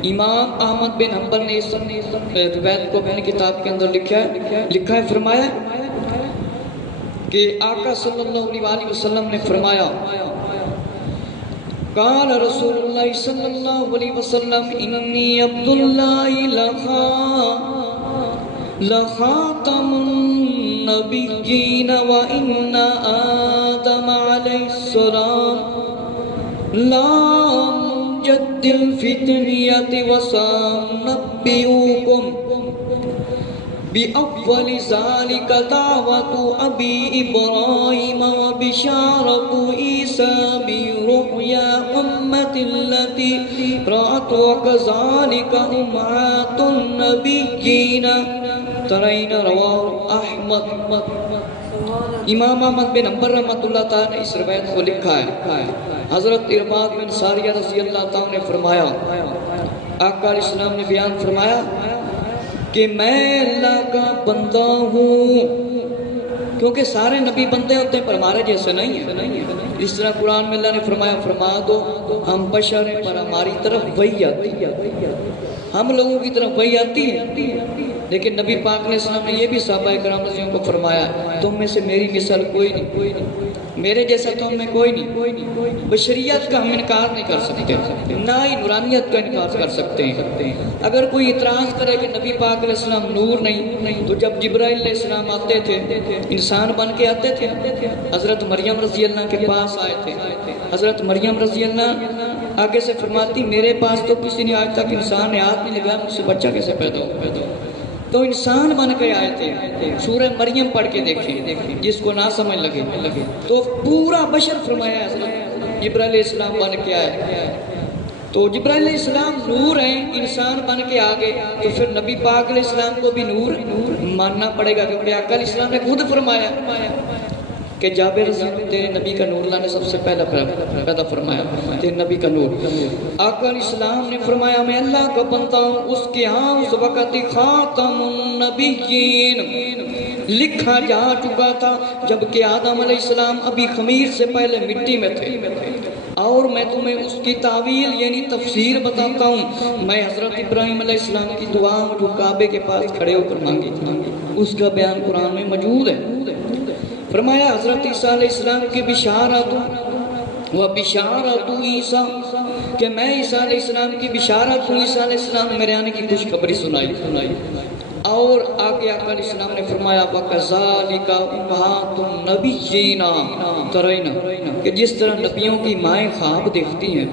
امام احمد بن حنبل نے اس روایت کو اپنی کتاب کے اندر لکھا ہے، فرمایا کہ آقا صلی اللہ علیہ وسلم نے فرمایا قال رسول اللہ صلی اللہ علیہ وسلم انی عبداللہ لخاتم النبیین وان آدم علیہ السلام لا مجد الفتنیت وسنبئوکم بأول ذلك دعوة أبي إبراهيم وبشارة عيسى برؤيا أمة التي رأت وكذلك أمهات النبيين ترين رواه أحمد۔ امام احمد بن حنبل رحمۃ اللہ تعالیٰ نے اس روایت کو لکھا ہے، حضرت ارباد بن ساریہ رضی اللہ تعالیٰ نے فرمایا، آقا علیہ السلام نے بیان فرمایا کہ میں اللہ کا بندہ ہوں، کیونکہ سارے نبی بندے ہوتے ہیں پر ہمارے جیسے نہیں ہیں۔ اس طرح قرآن میں اللہ نے فرمایا فرما دو ہم بشر ہیں پر ہماری طرف وحی آتی ہے، ہم لوگوں کی طرف وحی آتی ہے، لیکن نبی پاک نے السلام نے یہ بھی صحابہ کرام رضیوں کو فرمایا تم میں سے میری مثال کوئی نہیں، میرے جیسا تم میں کوئی نہیں۔ بشریت کا ہم انکار نہیں کر سکتے، نہ ہی نورانیت کا انکار کر سکتے ہیں۔ اگر کوئی اعتراض کرے کہ نبی پاک علیہ السلام نور نہیں، تو جب جبرائیل علیہ السلام آتے تھے انسان بن کے آتے تھے، حضرت مریم رضی اللہ کے پاس آئے تھے، حضرت مریم رضی اللہ آگے سے فرماتی میرے پاس تو کسی نے آج تک انسان نے ہاتھ نہیں لگایا، مجھ سے بچہ کیسے پیدا ہو؟ تو انسان بن کے آئے تھے۔ سورہ مریم پڑھ کے دیکھیں جس کو نہ سمجھ لگے تو پورا بشر فرمایا حضرت جبرائیل علیہ السلام بن کے آئے، تو جبرائیل علیہ السلام نور ہیں، انسان بن کے آگے، تو پھر نبی پاک علیہ السلام کو بھی نور ماننا پڑے گا، کیونکہ آقا علیہ السلام نے خود فرمایا کہ جابر رضی اللہ تیرے نبی کا نور اللہ نے سب سے پہلا پیدا فرمایا، تیرے نبی کا نور۔ آقا علیہ السلام نے فرمایا میں اللہ کا بندہ ہوں، اس کے ہاں اس وقت خاتم النبیین لکھا جا چکا تھا جبکہ آدم علیہ السلام ابھی خمیر سے پہلے مٹی میں تھے، اور میں تمہیں اس کی تعویل یعنی تفسیر بتاتا ہوں۔ میں حضرت ابراہیم علیہ السلام کی دعا جو کعبے کے پاس کھڑے ہو کر مانگی تھی اس کا بیان قرآن میں موجود ہے۔ فرمایا حضرت عیسیٰ علیہ السلام کی بشارت و بشارت عیسیٰ کہ میں عیسیٰ علیہ السلام کی بشارت ہوں، عیسیٰ علیہ السلام نے میرے آنے کی خوشخبری سنائی، اور آگے آقا علیہ السلام نے فرمایا وَكَذَلِكَ أُمَّهَاتُ النَّبِيِّينَ تَرَيْنَ کہ جس طرح نبیوں کی مائیں خواب دیکھتی ہیں،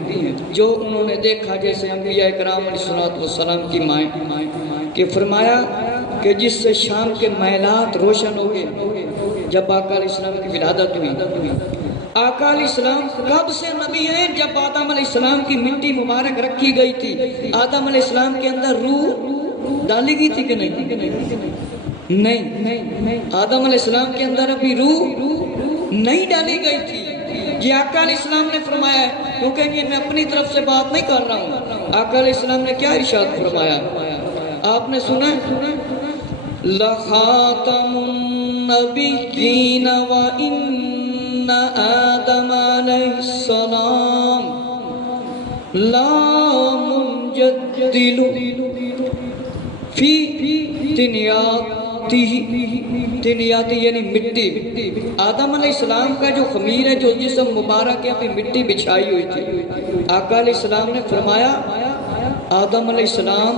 جو انہوں نے دیکھا جیسے انبیاء کرام علیہ السلام کی مائیں، کہ فرمایا کہ جس سے شام کے محلات روشن ہو گئے جب آقا علیہ السلام کی ولادت ہوئی۔ آقا علیہ السلام کب سے نبی ہیں؟ جب آدم علیہ السلام کی مٹی مبارک رکھی گئی تھی، آدم علیہ السلام کے اندر روح ڈالی گئی تھی کہ نہیں؟ آدم علیہ السلام کے اندر ابھی روح نہیں ڈالی گئی تھی۔ یہ آقا علیہ السلام نے فرمایا ہے، کیونکہ یہ میں اپنی طرف سے بات نہیں کر رہا ہوں۔ آقا علیہ السلام نے کیا ارشاد فرمایا آپ نے سنا ہے؟ لَخَاتَمُ النَّبِيِّينَ وَإِنَّ آدَمَ عَلَيْهِ السَّلَامُ لَا مُنْجَدِّلُ فِي تنیاتی یعنی مٹی۔ آدم علیہ السلام کا جو خمیر ہے، جو جسم مبارک ہے، ابھی مٹی بچھائی ہوئی تھی۔ آقا علیہ السلام نے فرمایا آدم علیہ السلام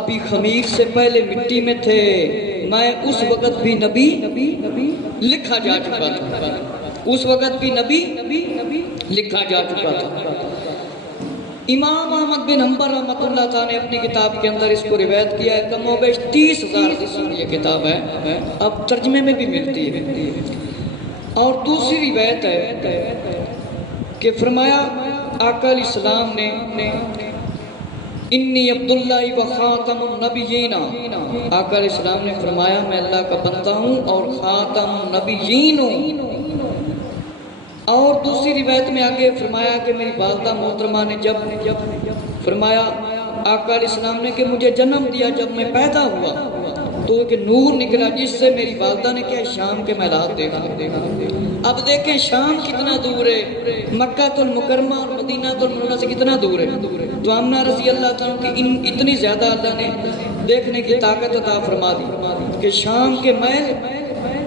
ابھی خمیر سے پہلے مٹی میں تھے، میں اس وقت بھی نبی لکھا جا چکا تھا، اس وقت بھی نبی لکھا جا چکا تھا۔ امام احمد بن حنبل رحمۃ اللہ تعالیٰ نے اپنی کتاب کے اندر اس کو روایت کیا ہے، کم و بیش 30,000 حدیث یہ کتاب ہے، اب ترجمے میں بھی ملتی ہے۔ اور دوسری روایت ہے کہ فرمایا آقا علیہ السلام نے انی عبداللہ و خاتم النبیین، آقا علیہ السلام نے فرمایا میں اللہ کا بندہ ہوں اور خاتم النبیین ہوں۔ اور دوسری روایت میں آگے فرمایا کہ میری والدہ محترمہ نے جب فرمایا آقا علیہ السلام نے کہ مجھے جنم دیا جب میں پیدا ہوا تو ایک نور نکلا جس سے میری والدہ نے کیا شام کے میلاد دیکھا۔ اب دیکھیں شام کتنا دور ہے، مکہ المکرمہ اور مدینہ المنورہ سے کتنا دور ہے۔ تو آمنہ رضی اللہ تعالیٰ کی اتنی زیادہ اللہ نے دیکھنے کی طاقت عطا فرما دی کہ شام کے محل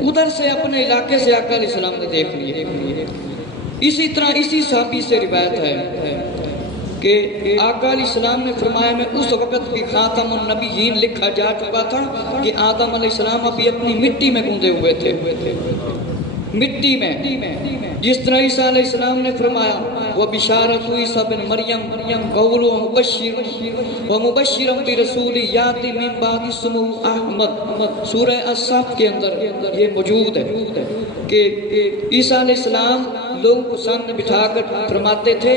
ادھر سے اپنے علاقے سے آقا علیہ السلام نے دیکھ لیے۔ اسی طرح اسی صحابی سے روایت ہے کہ آقا علیہ السلام نے فرمایا میں اس وقت بھی خاتم النبیین لکھا جا چکا تھا کہ آدم علیہ السلام ابھی اپنی مٹی میں گوندے ہوئے تھے، مٹی میں، جس طرح عیسیٰ علیہ السلام نے فرمایا وَبِشَارَةُ عِیسیٰ بن مریم قَوْلُ وَمُبَشِّرًا بِرَسُولٍ یَأْتِی مِن بَعْدِهِ اسْمُهُ احمد، سورہ الصف کے اندر یہ موجود ہے کہ عیسیٰ علیہ السلام لوگوں کو سامنے بٹھا کر فرماتے تھے،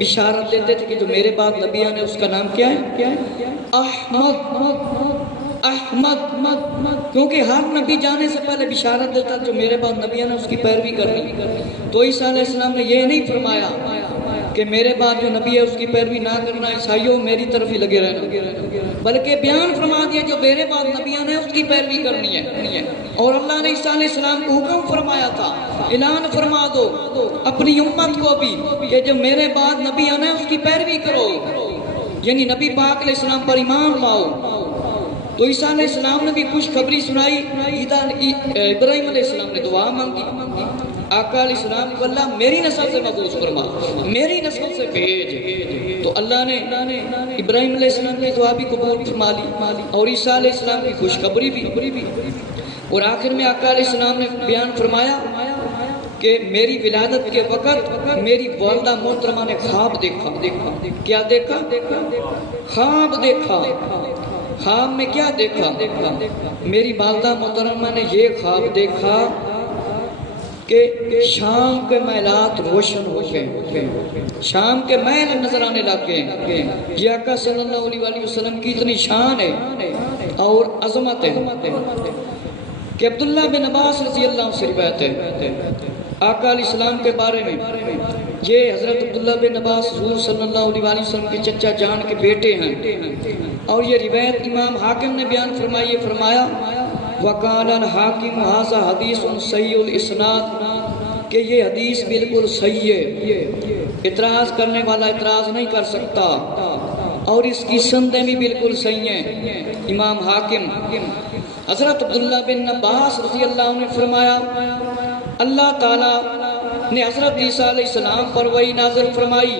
بشارت دیتے تھے کہ جو میرے بعد نبی آنے اس کا نام کیا ہے؟ احمد، کیونکہ ہر نبی جانے سے پہلے بشارت دیتا جو میرے بعد نبی آنے اس کی پیروی کرنی۔ تو عیسیٰ علیہ السلام نے یہ نہیں فرمایا کہ میرے بعد جو نبی ہے اس کی پیروی نہ کرنا، عیسائیوں میری طرف ہی لگے رہنا، بلکہ بیان فرما دیا جو میرے بعد نبی آنے اس کی پیروی کرنی ہے۔ اور اللہ نے عیسیٰ علیہ السلام کو حکم فرمایا تھا اعلان فرما دو اپنی امت کو بھی کہ جو میرے بعد نبی آنا ہے اس کی پیروی کرو، یعنی نبی پاک علیہ السلام پر ایمان لاؤ۔ تو عیسیٰ علیہ السلام نے بھی خوشخبری سنائی، ابراہیم علیہ السلام نے دعا مانگی، آقا علیہ السلام کو اللہ میری نسل سے مبعوث فرما، میری نسل سے بھیج۔ تو اللہ نے ابراہیم علیہ السلام کی دعا بھی قبول فرما لی اور عیسیٰ علیہ السلام کی خوشخبری بھی۔ اور آخر میں آقا علیہ السلام نے بیان فرمایا کہ میری ولادت کے وقت میری والدہ محترمہ نے خواب دیکھا۔ کیا دیکھا؟ خواب دیکھا۔ خواب میں کیا دیکھا؟ میری والدہ محترمہ نے یہ خواب دیکھا کہ شام کے محلات روشن ہو گئے، شام کے محل نظر آنے لگ گئے۔ یہ آقا صلی اللہ علیہ وسلم کی اتنی شان ہے اور عظمت ہے کہ عبداللہ بن عباس رضی اللہ عنہ سے روایت ہے آقا علیہ السلام کے بارے میں، یہ حضرت عبداللہ بن عباس حضور صلی اللہ علیہ وسلم کے چچا جان کے بیٹے ہیں، اور یہ روایت امام حاکم نے بیان فرمائی، یہ فرمایا وَقَالَ الْحَاكِمُ هَذَا حَدِيثٌ صَحِيحُ الْإِسْنَادِ کہ یہ حدیث بالکل صحیح ہے، اعتراض کرنے والا اعتراض نہیں کر سکتا، اور اس کی سندیں بھی بالکل صحیح ہیں۔ امام حاکم حضرت عبداللہ بن عباس رضی اللہ عنہ نے فرمایا اللہ تعالیٰ نے حضرت عیسیٰ علیہ السلام پر وحی نازل فرمائی،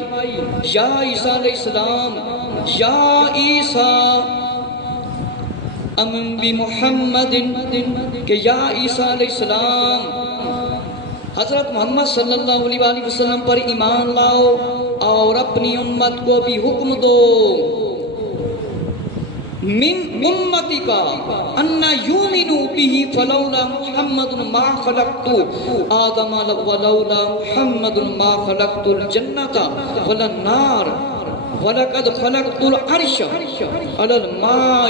یا عیسیٰ علیہ السلام، یا عیسیٰ امن بمحمد کہ یا عیسیٰ علیہ السلام حضرت محمد صلی اللہ علیہ وسلم پر ایمان لاؤ اور اپنی امت کو بھی حکم دو، من امتی کا انا یومنو بھی فلولا محمد ما خلقت آدم ولولا محمد ما خلقت الجنت ولا النار ولقد خلقت العرش علی الماء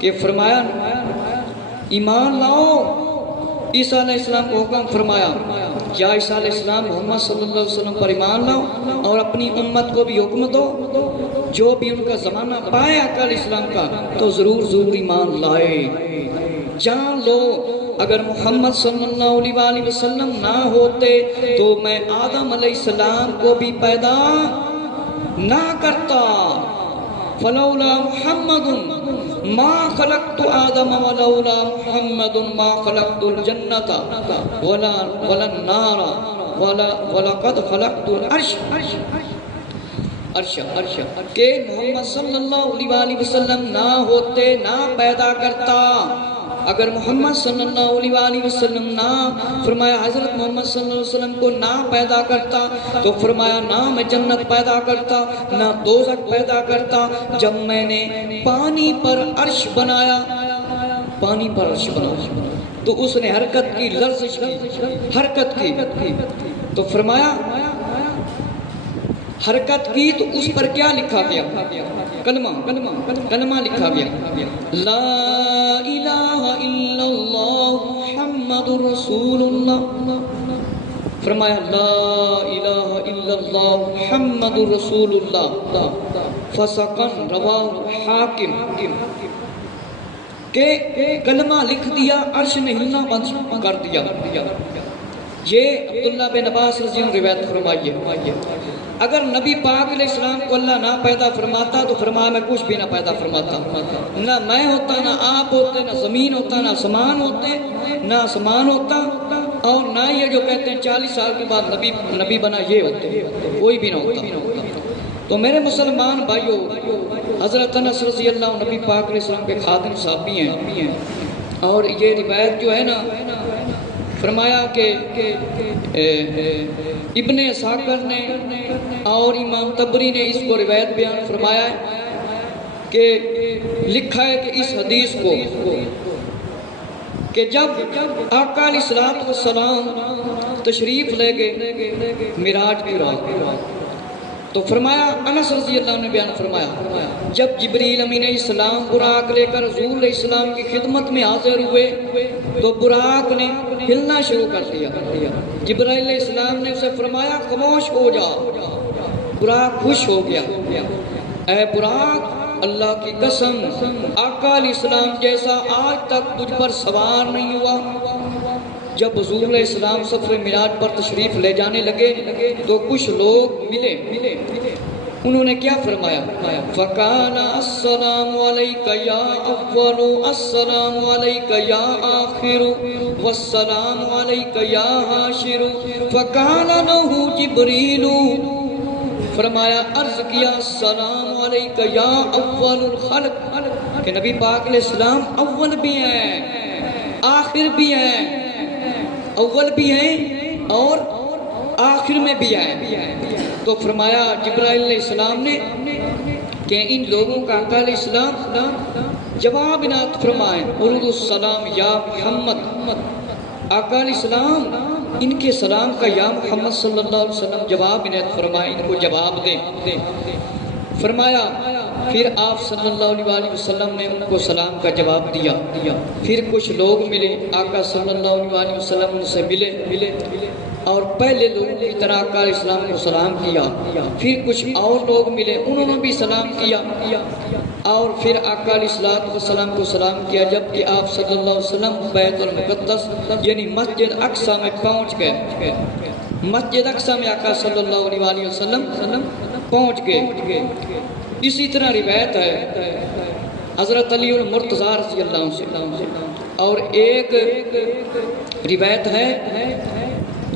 کہ فرمایا ایمان لاؤ، عیسیٰ علیہ السلام کو حکم فرمایا یا عیسیٰ علیہ السلام محمد صلی اللہ علیہ وسلم پر ایمان لاؤ اور اپنی امت کو بھی حکم دو جو بھی ان کا زمانہ پائے آقا علیہ السلام کا تو ضرور ایمان لائے۔ جان لو اگر محمد صلی اللہ علیہ وسلم نہ ہوتے تو میں آدم علیہ السلام کو بھی پیدا نہ کرتا، فلولا محمد ما خلقت آدم ولولا محمد ما خلقت الجنت ولا النار ولقد خلقت العرش کہ محمد صلی اللہ علیہ وسلم نہ ہوتے نہ پیدا کرتا، اگر محمد صلی اللہ علیہ وسلم نہ فرمایا حضرت محمد صلی اللہ علیہ وسلم کو نہ پیدا کرتا تو فرمایا نہ میں جنت پیدا کرتا نہ دوزخ پیدا کرتا۔ جب میں نے پانی پر عرش بنایا، پانی پر عرش بنایا تو اس نے حرکت کی، لرزش کی، حرکت کی، تو فرمایا حرکت کی تو اس پر کیا لکھا گیا؟ کلمہ لکھا گیا، لا الہ الا اللہ محمد رسول اللہ، فرمایا لا الہ الا اللہ محمد رسول اللہ، فسقن رواہ حاکم، کہ کلمہ لکھ دیا، عرش نے ہلنا بند کر دیا۔ یہ عبداللہ بن عباس رضی اللہ عنہ روایت فرمائیے، اگر نبی پاک علیہ السلام کو اللہ نہ پیدا فرماتا تو فرمایا میں کچھ بھی نہ پیدا فرماتا، نہ میں ہوتا، نہ آپ ہوتے، نہ زمین ہوتا، نہ آسمان ہوتے، نہ آسمان ہوتا، اور نہ یہ جو کہتے ہیں 40 سال کے بعد نبی بنا، یہ ہوتے، کوئی بھی نہ ہوتا۔ تو میرے مسلمان بھائیو، حضرت انس رضی اللہ عنہ نبی پاک علیہ السلام کے خادم صحابی ہیں، اور یہ روایت جو ہے نا، فرمایا کہ ابن اسحاق نے اور امام طبری نے اس کو روایت بیان فرمایا ہے کہ لکھا ہے کہ اس حدیث کو کہ جب آقا علیہ السلام تشریف لے گئے معراج کی رات، تو فرمایا انس رضی اللہ عنہ نے بیان فرمایا، جب جبریل امین علیہ السلام براق لے کر حضور علیہ السلام کی خدمت میں حاضر ہوئے تو براق نے ہلنا شروع کر دیا۔ جبرائیل علیہ السلام نے اسے فرمایا خاموش ہو جا، براق خوش ہو گیا، اے براق اللہ کی قسم آقا علیہ السلام جیسا آج تک تجھ پر سوار نہیں ہوا۔ جب حضور علیہ السلام سفر معراج پر تشریف لے جانے لگے تو کچھ لوگ ملے، انہوں نے کیا فرمایا، فَقَالَ السَّلَامُ عَلَيْكَ يَا أَوَّلُ السَّلَامُ عَلَيْكَ يَا آخِرُ وَالسَّلَامُ عَلَيْكَ يَا حَاشِرُ فَقَالَ لَهُ جِبْرِيلُ، فرمایا عرض کیا السلام علیکہ یا اول الخلق، کہ نبی پاک علیہ السلام اول بھی ہیں آخر بھی ہیں، اول بھی ہیں اور آخر میں بھی ہیں۔ تو فرمایا جبرائیل علیہ السلام نے کہ ان لوگوں کا آقا علیہ السلام جواب عنایت فرمائیں، ارد السلام یا محمد، آقا علیہ السلام ان کے سلام کا یا محمد صلی اللہ علیہ وسلم جواب عنایت فرمائیں، ان کو جواب دیں۔ فرمایا پھر آپ صلی اللہ علیہ وسلم نے ان کو سلام کا جواب دیا۔ پھر کچھ لوگ ملے، آقا صلی اللہ علیہ وسلم ان سے ملے اور پہلے لوگوں کی طرح آقا علیہ السلام کو سلام کیا۔ پھر کچھ اور لوگ ملے، انہوں نے بھی سلام کیا، اور پھر آقا علیہ السلام کو سلام کیا، جبکہ آپ صلی اللہ علیہ وسلم بیت المقدس یعنی مسجد اقصی میں پہنچ گئے۔ مسجد اقصی میں آقا صلی اللہ علیہ وسلم پہنچ گئے۔ اسی طرح روایت ہے حضرت علی المرتضیٰ رضی اللہ عنہ سے، اور ایک روایت ہے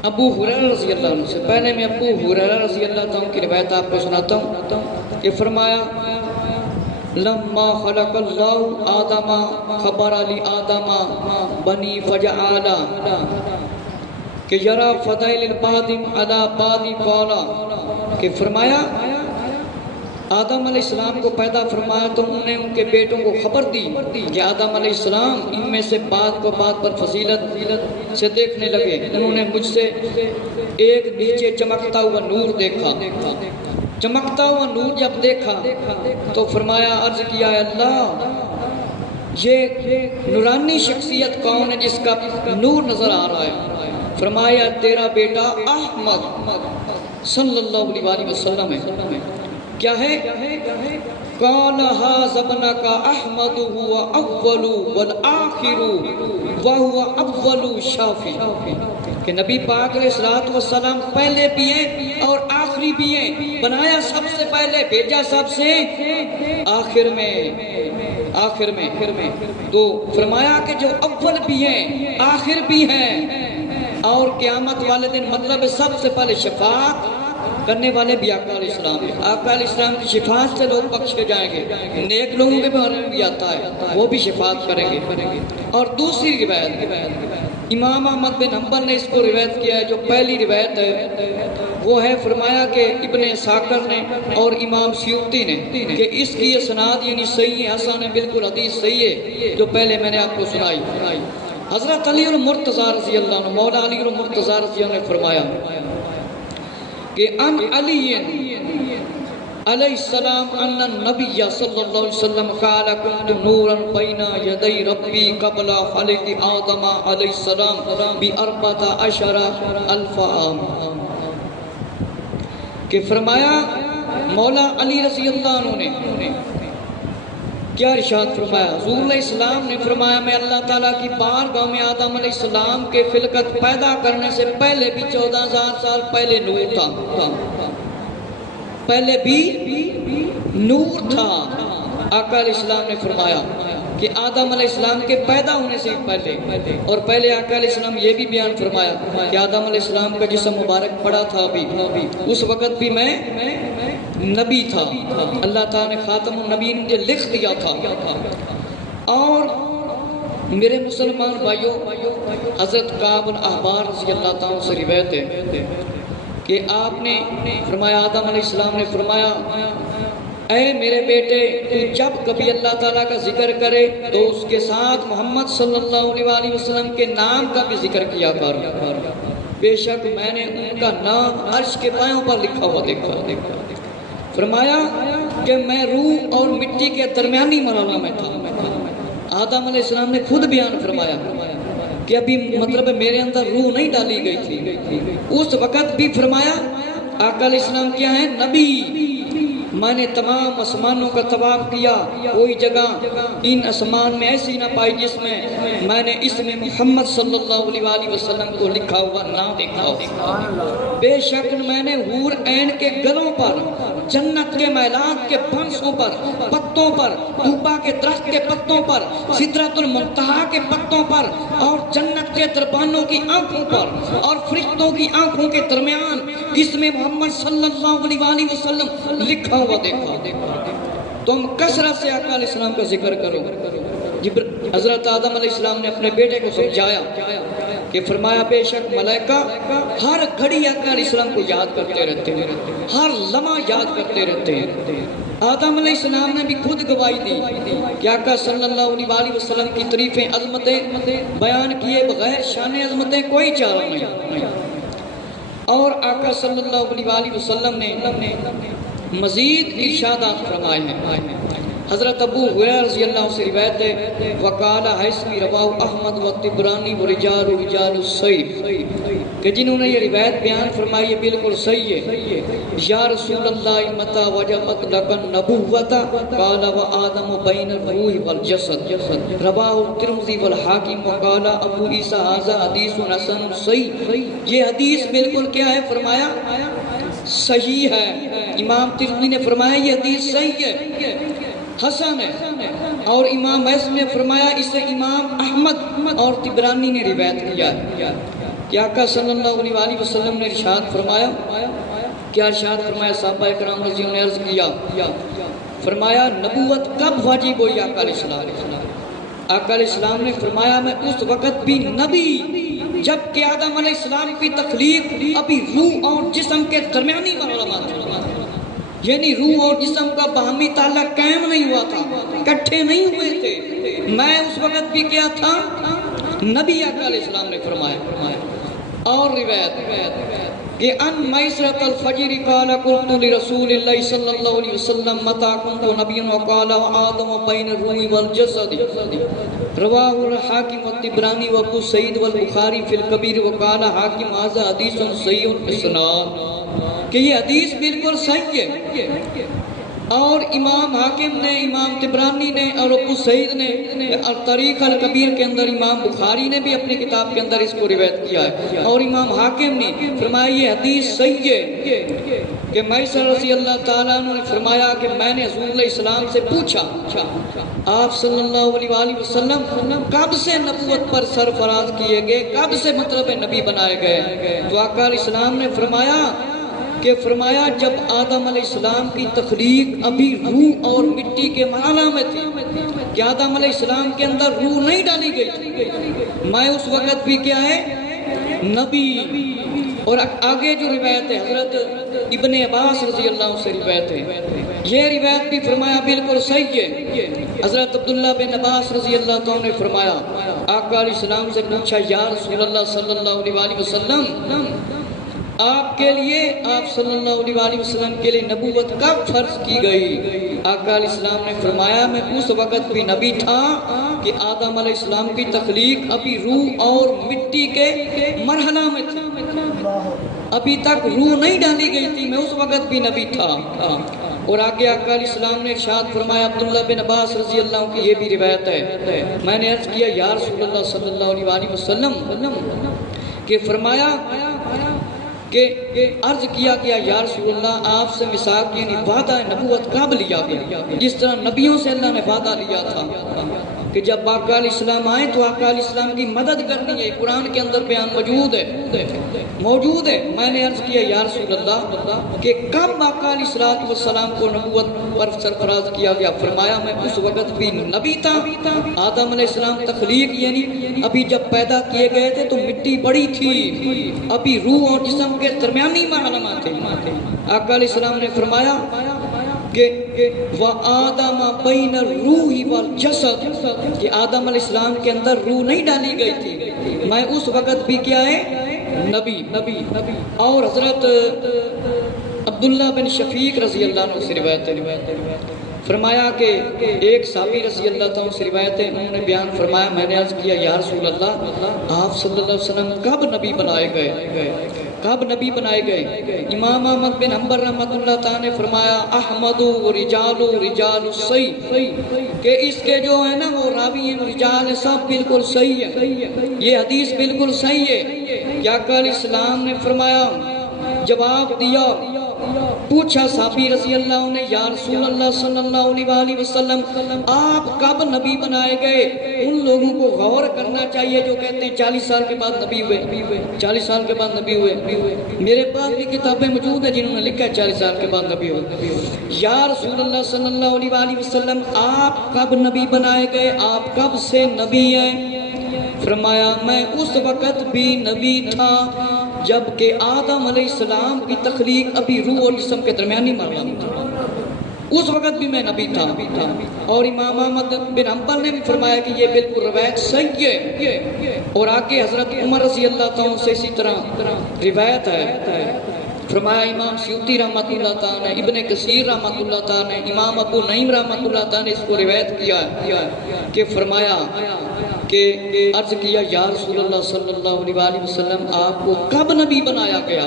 ابو ہریرہ رضی اللہ عنہ سے۔ پہلے میں ابو ہریرہ رضی اللہ عنہ کی روایت آپ کو سناتا ہوں کہ فرمایا لما خلق اللہ آدم خبر علی آدم بنی فجعالا کہ یرا فضائل البادم علی بادی قولا، کہ فرمایا آدم علیہ السلام کو پیدا فرمایا تو انہوں نے ان کے بیٹوں کو خبر دی کہ آدم علیہ السلام ان میں سے بعد کو بعد پر فضیلت سے دیکھنے لگے۔ انہوں نے مجھ سے ایک نیچے چمکتا ہوا نور دیکھا، چمکتا ہوا نور جب دیکھا تو فرمایا عرض کیا ہے اللہ یہ نورانی شخصیت کون ہے جس کا نور نظر آ رہا ہے؟ فرمایا تیرا بیٹا احمد صلی اللہ علیہ وسلم ہے۔ کیا ہے؟ قال ھذا ابنک احمد هو اول والآخر وهو اول شافی، کہ نبی پاک علیہ السلام پہلے بھی ہیں اور آخری بھی ہیں، بنایا سب سے پہلے، بھیجا سب سے آخر میں۔ تو فرمایا کہ جو اول بھی ہیں آخر بھی ہیں اور قیامت والے دن مطلب سب سے پہلے شفاعت کرنے والے بھی آقا علیہ السلام ہیں۔ آقا علیہ السلام کی شفاعت سے لوگ بخشے جائیں گے، نیک لوگوں کے بارے میں بھی آتا ہے وہ بھی شفاعت کریں گے۔ اور دوسری روایت امام احمد بن حنبل نے اس کو روایت کیا ہے، جو پہلی روایت ہے وہ ہے فرمایا کہ ابن اسحاق نے اور امام سیوطی نے کہ اس کی یہ سند یعنی صحیح حسن ہے، بالکل حدیث صحیح ہے جو پہلے میں نے آپ کو سنائی۔ حضرت علی المرتضیٰ رضی اللہ عنہ، مولا علی المرتضیٰ رضی اللہ عنہ نے فرمایا کہ ان علی علیہ السلام ان النبی صلی اللہ علیہ وسلم قال كنت نورا بین یدی ربی قبل خلق آدم علیہ السلام ب14,000 عام، کہ فرمایا مولا علی رضی اللہ عنہ نے کیا ارشاد فرمایا؟ حضور علیہ السلام نے فرمایا میں اللہ تعالیٰ کی بارگاہ میں آدم علیہ السلام کے خلقت پیدا کرنے سے پہلے بھی 14,000 سال پہلے نور تھا، پہلے بھی نور تھا۔ آقا علیہ السلام نے فرمایا کہ آدم علیہ السلام کے پیدا ہونے سے پہلے، اور پہلے آقا علیہ السلام یہ بھی بیان فرمایا کہ آدم علیہ السلام کا جسم مبارک پڑا تھا ابھی، اس وقت بھی میں نبی تھا، اللہ تعالیٰ نے خاتم النبیین مجھے لکھ دیا تھا۔ اور میرے مسلمان بھائیوں، حضرت کعب الاحبار رضی اللہ تعالیٰ سے روایت ہے کہ آپ نے فرمایا، آدم علیہ السلام نے فرمایا اے میرے بیٹے تو جب کبھی اللہ تعالیٰ کا ذکر کرے تو اس کے ساتھ محمد صلی اللہ علیہ وسلم کے نام کا بھی ذکر کیا کر، بے شک میں نے ان کا نام عرش کے پایوں پر لکھا ہوا دیکھا۔ فرمایا کہ میں روح اور مٹی کے درمیانی مرحلہ میں تھا۔ آدم علیہ السلام نے خود بیان فرمایا کہ ابھی مطلب میرے اندر روح نہیں ڈالی گئی تھی، اس وقت بھی فرمایا آقا علیہ السلام کیا ہے؟ نبی۔ میں نے تمام آسمانوں کا طواف کیا، کوئی جگہ ان آسمان میں ایسی نہ پائی جس میں میں نے اسم محمد صلی اللہ علیہ وسلم کو لکھا ہوا نہ دیکھا۔ بے شک میں نے حور عین کے گلوں پر، جنت کے محلات کے پھنسوں پر، پتوں پر، طوبا کے درخت کے پتوں پر، سدرۃ المنتہا کے پتوں پر، اور جنت کے دربانوں کی آنکھوں پر اور فرشتوں کی آنکھوں کے درمیان اسم محمد صلی اللہ علیہ وسلم لکھا ہوا دیکھا۔ تم کثرت سے آقا علیہ السلام کا ذکر کرو۔ حضرت آدم علیہ السلام نے اپنے بیٹے کو سمجھایا کہ فرمایا بے شک ملائکہ ہر گھڑی آقا علیہ السلام کو یاد کرتے رہتے ہیں، ہر لمحہ یاد کرتے رہتے ہیں۔ آدم علیہ السلام نے بھی خود گواہی دی کہ آقا صلی اللہ علیہ وسلم کی تعریفیں، عظمتیں بیان کیے بغیر شان عظمتیں کوئی چارہ نہیں۔ اور آقا صلی اللہ علیہ وسلم نے مزید ارشادات فرمائے ہیں۔ حضرت ابو ہریرہ رضی اللہ عنہ سے روایت ہے وقال حسمی رواہ احمد و طبرانی و رجال الصحیح، کہ جنہوں نے یہ روایت بیان فرمائی ہے بالکل صحیح ہے۔ یا رسول اللہ متی وجبت لک النبوۃ قال و آدم بین الروح والجسد، رواہ الترمذی والحاکم وقال ابو عیسیٰ ھذا حدیث حسن صحیح۔ یہ حدیث بالکل کیا ہے؟ فرمایا صحیح ہے۔ امام ترمذی نے فرمایا یہ حدیث صحیح ہے، حسن ہے، اور امام حسن نے فرمایا اسے امام احمد اور طبرانی نے روایت کیا ہے کہ آقا صلی اللہ علیہ وسلم نے ارشاد فرمایا، کیا ارشاد فرمایا؟ صحابہ کرام رضی اللہ عنہ نے عرض کیا، فرمایا نبوت کب واجب ہوئی آقا علیہ السلام؟ آقا علیہ السلام نے فرمایا میں اس وقت بھی نبی جب کہ آدم علیہ السلام کی تخلیق ابھی روح اور جسم کے درمیانی مرحلہ میں تھا، یعنی روح اور جسم کا باہمی تعلق قائم نہیں ہوا تھا، کٹھے نہیں ہوئے تھے، میں اس وقت بھی کیا تھا؟ نبی۔ آقا علیہ السلام نے فرمایا۔ اور روایت کہ ان میسرۃ الفجر قال قلت لرسول اللہ صلی اللہ علیہ وسلم متی كنت نبیا وقال آدم بین الروح والجسد، رواہ الحاکم والطبرانی وابو سعید والبخاری فی الکبیر وقال حاکم ھذا حدیث صحیح الاسناد، کہ یہ حدیث بالکل صحیح ہے۔ اور امام حاکم نے، امام طبرانی نے اور ابو سعید نے تاریخ الکبیر کے اندر، امام بخاری نے بھی اپنی کتاب کے اندر اس کو روایت کیا ہے، اور امام حاکم نے فرمایا یہ حدیث صحیح ہے کہ میسر رضی اللہ تعالیٰ عنہ نے فرمایا کہ میں نے حضور علیہ السلام سے پوچھا آپ صلی اللہ علیہ وسلم کب سے نبوت پر سرفراز کیے گئے، کب سے مطلب نبی بنائے گئے؟ تو آقا علیہ السلام نے فرمایا جب آدم علیہ السلام کی تخلیق ابھی روح اور مٹی کے مرحلہ میں تھی، کہ آدم علیہ السلام کے اندر روح نہیں ڈالی گئی تھی، میں اس وقت بھی کیا ہے؟ نبی۔ اور آگے جو روایت ہے حضرت ابن عباس رضی اللہ عنہ سے روایت ہے، یہ روایت بھی فرمایا بالکل صحیح ہے۔ حضرت عبداللہ بن عباس رضی اللہ عنہ نے فرمایا آقا علیہ السلام سے پوچھا یا رسول اللہ صلی اللہ علیہ وسلم آپ کے لیے آپ صلی اللہ علیہ وسلم کے لیے نبوت کب فرض کی گئی؟ آقا علیہ السلام نے فرمایا میں اس وقت بھی نبی تھا کہ آدم علیہ السلام کی تخلیق ابھی روح اور مٹی کے مرحلہ میں تھی، ابھی تک روح نہیں ڈالی گئی تھی، میں اس وقت بھی نبی تھا۔ اور آگے آقا علیہ السلام نے ارشاد فرمایا، عبداللہ بن عباس رضی اللہ عنہ کی یہ بھی روایت ہے، میں نے عرض کیا یا رسول اللہ صلی اللہ علیہ وسلم کہ فرمایا کہ عرض کیا یا رسول اللہ آپ سے میثاق یعنی وعدہ نبوت کب لیا گیا؟ جس طرح نبیوں سے اللہ نے وعدہ لیا تھا کہ جب آقا علیہ السلام آئے تو آقا علیہ السلام کی مدد کرنی ہے، قرآن کے اندر بیان موجود ہے۔ میں نے عرض کیا یا رسول اللہ کہ کب آقا علیہ السلام کو نبوت پر سرفراز کیا گیا؟ فرمایا میں اس وقت بھی نبی تھا، آدم علیہ السلام تخلیق یعنی ابھی جب پیدا کیے گئے تھے تو مٹی بڑی تھی، ابھی روح اور جسم کے درمیانی مرحلہ تھے۔ آقا علیہ السلام نے فرمایا کہ وَآدَمَ بَيْنَ الرُّوحِ وَالْجَسَدِ کہ آدم علیہ السلام کے اندر روح نہیں ڈالی گئی تھی، میں اس وقت بھی کیا ہے نبی۔ اور حضرت عبداللہ بن شفیق رضی اللہ عنہ سے روایت ہے، فرمایا کہ ایک صحابی رضی اللہ عنہ سے روایت ہے، انہوں نے بیان فرمایا میں نے عرض کیا یا رسول اللہ آپ صلی اللہ علیہ وسلم کب نبی بنائے گئے؟ امام احمد بن حنبل رحمۃ اللہ تعالیٰ نے فرمایا احمد و رجال صحیح کہ اس کے جو ہے نا وہ راوی ہیں رجال سب بالکل صحیح ہے، یہ حدیث بالکل صحیح ہے۔ کیا آقا علیہ السلام نے فرمایا جواب دیا، پوچھا صحابی رضی اللہ عنہ نے یا رسول اللہ صلی اللہ علیہ وسلم آپ کب نبی بنائے گئے؟ ان لوگوں کو غور کرنا چاہیے جو کہتے ہیں 40 سال کے بعد نبی ہوئے، 40 سال کے بعد نبی ہوئے۔ میرے پاس بھی کتابیں موجود ہیں جنہوں نے لکھا ہے 40 سال کے بعد نبی ہوئے۔ یا رسول اللہ صلی اللہ علیہ وسلم آپ کب نبی بنائے گئے؟ آپ کب سے نبی ہیں؟ فرمایا میں اس وقت بھی نبی تھا جبکہ آدم علیہ السلام کی تخلیق ابھی روح اور جسم کے درمیانی مرحلہ میں تھا، اس وقت بھی میں نبی تھا۔ اور امام احمد بن حنبل نے بھی فرمایا کہ یہ بالکل روایت صحیح ہے۔ اور آگے حضرت عمر رضی اللہ عنہ سے اسی طرح روایت ہے، فرمایا امام سیوطی رحمۃ اللہ تعالیٰ نے، ابن کثیر رحمۃ اللہ تعالیٰ نے، امام ابو نعیم رحمۃ اللہ تعالیٰ نے اس کو روایت کیا کہ فرمایا کہ عرض کیا یا رسول اللہ صلی اللہ علیہ وسلم آپ کو کب نبی بنایا گیا؟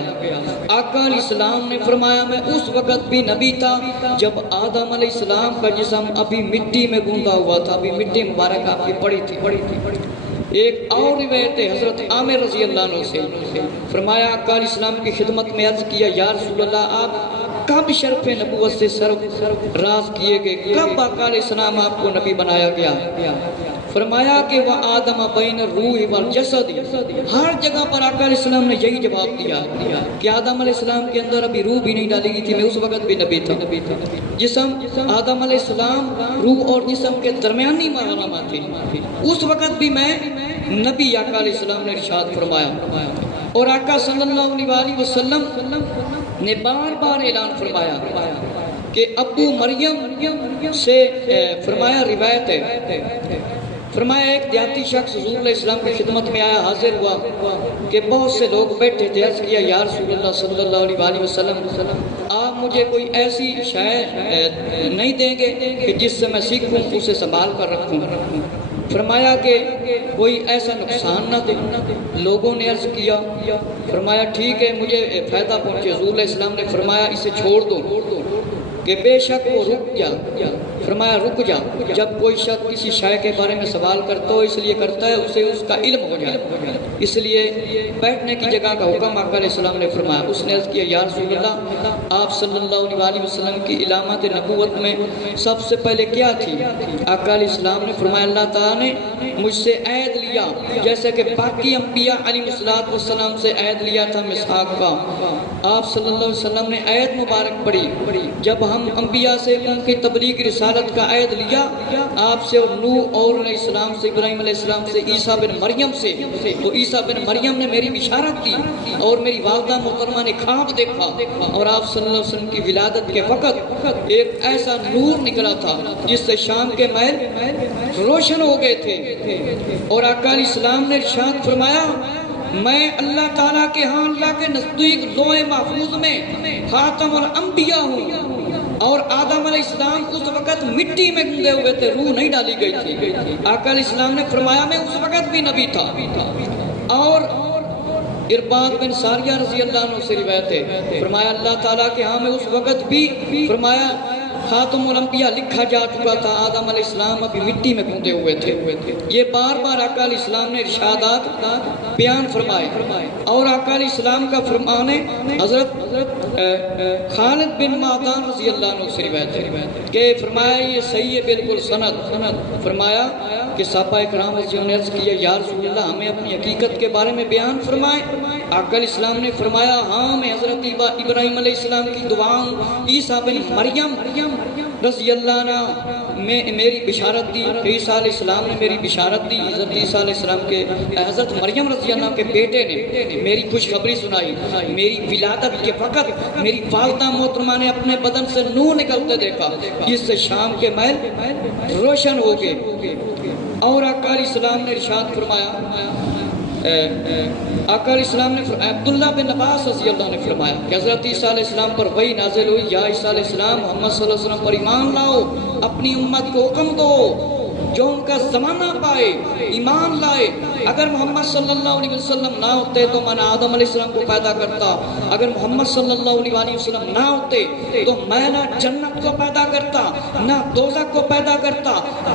آقا علیہ السلام نے فرمایا میں اس وقت بھی نبی تھا جب آدم علیہ السلام کا جسم ابھی مٹی میں گوندا ہوا تھا، ابھی مٹی مبارک آپ کی پڑی تھی۔ ایک اور روایت ہے حضرت عامر رضی اللہ عنہ سے، فرمایا آقا علیہ السلام کی خدمت میں عرض کیا یا رسول اللہ آپ کب شرف نبوت سے سرفراز کیے گئے؟ کب آقا علیہ السلام آپ کو نبی بنایا گیا؟ فرمایا کہ وہ آدم بین الروح والجسد، ہر جگہ پر آقا علیہ السلام نے یہی جواب دیا کہ آدم علیہ السلام کے اندر ابھی روح بھی نہیں ڈالی گئی تھی، میں اس وقت بھی نبی تھا۔ جسم آدم علیہ السلام روح اور جسم کے درمیانی مرحلہ میں تھے، اس وقت بھی میں نبی آقا علیہ السلام نے ارشاد فرمایا۔ اور آقا صلی اللہ علیہ وسلم نے بار بار اعلان فرمایا کہ ابو مریم سے فرمایا روایت ہے، فرمایا ایک دیہاتی شخص حضور علیہ السلام کی خدمت میں آیا، حاضر ہوا کہ بہت سے لوگ بیٹھے تھے، عرض کیا یا رسول اللہ صلی اللہ علیہ وسلم آپ مجھے کوئی ایسی شے نہیں دیں گے کہ جس سے میں سیکھوں، اسے سنبھال کر رکھوں؟ فرمایا کہ کوئی ایسا نقصان نہ دے۔ لوگوں نے عرض کیا، فرمایا ٹھیک ہے مجھے فائدہ پہنچے۔ حضور علیہ السلام نے فرمایا اسے چھوڑ دو کہ بے شک وہ رک جا۔ فرمایا رک جا، جب کوئی شخص کسی شے کے بارے میں سوال کرتا ہو اس لیے کرتا ہے اسے اس کا علم ہو جائے، اس لیے بیٹھنے کی جگہ کا حکم آقا علیہ السلام نے فرمایا۔ اس نے عرض کیا یا رسول اللہ آپ صلی اللہ علیہ وسلم کی علامات نبوت میں سب سے پہلے کیا تھی؟ آقا علیہ السلام نے فرمایا اللہ تعالیٰ نے مجھ سے عہد لیا جیسے کہ باقی انبیاء علیہ السلام سے عہد لیا تھا میثاق کا۔ آپ صلی اللہ علیہ وسلم نے عہد مبارک پڑھی، جب ہم انبیاء سے ان کی تبلیغ رسالت کا عہد لیا، آپ سے اور نوح اور علیہ السلام سے، ابراہیم علیہ السلام سے، عیسیٰ بن مریم سے، تو عیسیٰ بن مریم نے میری بشارت کی اور میری والدہ محترمہ نے خواب دیکھا، اور آپ صلی اللہ علیہ وسلم کی ولادت کے وقت ایک ایسا نور نکلا تھا جس سے شام کے محل روشن ہو گئے تھے۔ اور آقا علیہ السلام نے ارشاد فرمایا میں اللہ تعالیٰ کے ہاں اللہ کے نزدیک لوح محفوظ میں خاتم الانبیاء ہوں، اور آدم علیہ السلام اس وقت مٹی میں گندے ہوئے تھے، روح نہیں ڈالی گئی تھی۔ آقا علیہ السلام نے فرمایا میں اس وقت بھی نبی تھا۔ اور ارباد بن ساریہ رضی اللہ عنہ سے روایت ہے، فرمایا اللہ تعالیٰ کے ہاں میں اس وقت بھی فرمایا خاتم الانبیاء لکھا جا چکا تھا، آدم علیہ السلام ابھی مٹی میں گندے ہوئے تھے۔ یہ بار بار آقا علیہ السلام نے ارشادات بیان فرمائے، اور آقا علیہ السلام کا فرمان حضرت خالد بن معدان رضی اللہ عنہ سے روایت ہے کہ فرمایا یہ صحیح ہے بالکل سند، فرمایا کہ صحابہ کرام رضی اللہ عنہ نے عرض کیا یا رسول اللہ ہمیں اپنی حقیقت کے بارے میں بیان فرمائے۔ آقا علیہ السلام نے فرمایا ہاں میں حضرت ابراہیم علیہ السلام کی دعاؤں، عیسیٰ بن مریم رضی اللہ عنہ میں میری بشارت دی، عیسیٰ علیہ السلام نے میری بشارت دی، حضرت عیسیٰ علیہ السلام کے حضرت مریم رضی اللہ عنہ کے بیٹے نے میری خوشخبری سنائی۔ میری ولادت کے وقت میری والدہ محترمہ نے اپنے بدن سے نور نکلتے دیکھا، جس سے شام کے محل روشن ہو گئے۔ اور آقا علیہ السلام نے ارشاد فرمایا، آقا علیہ السلام نے عبداللہ بن عباس رضی اللہ نے فرمایا کہ حضرت عیسیٰ علیہ السلام پر وحی نازل ہوئی، یا عیسیٰ علیہ السلام محمد صلی اللہ علیہ وسلم پر ایمان لاؤ، اپنی امت کو حکم دو جو ان کا زمانہ پائے ایمان لائے۔ اگر محمد صلی اللہ علیہ وسلم نہ ہوتے تو میں نہ آدم علیہ السلام کو پیدا کرتا، اگر محمد صلی اللہ علیہ وسلم نہ ہوتے تو میں نہ جنت کو پیدا کرتا نہ دوزخ کو پیدا کرتا۔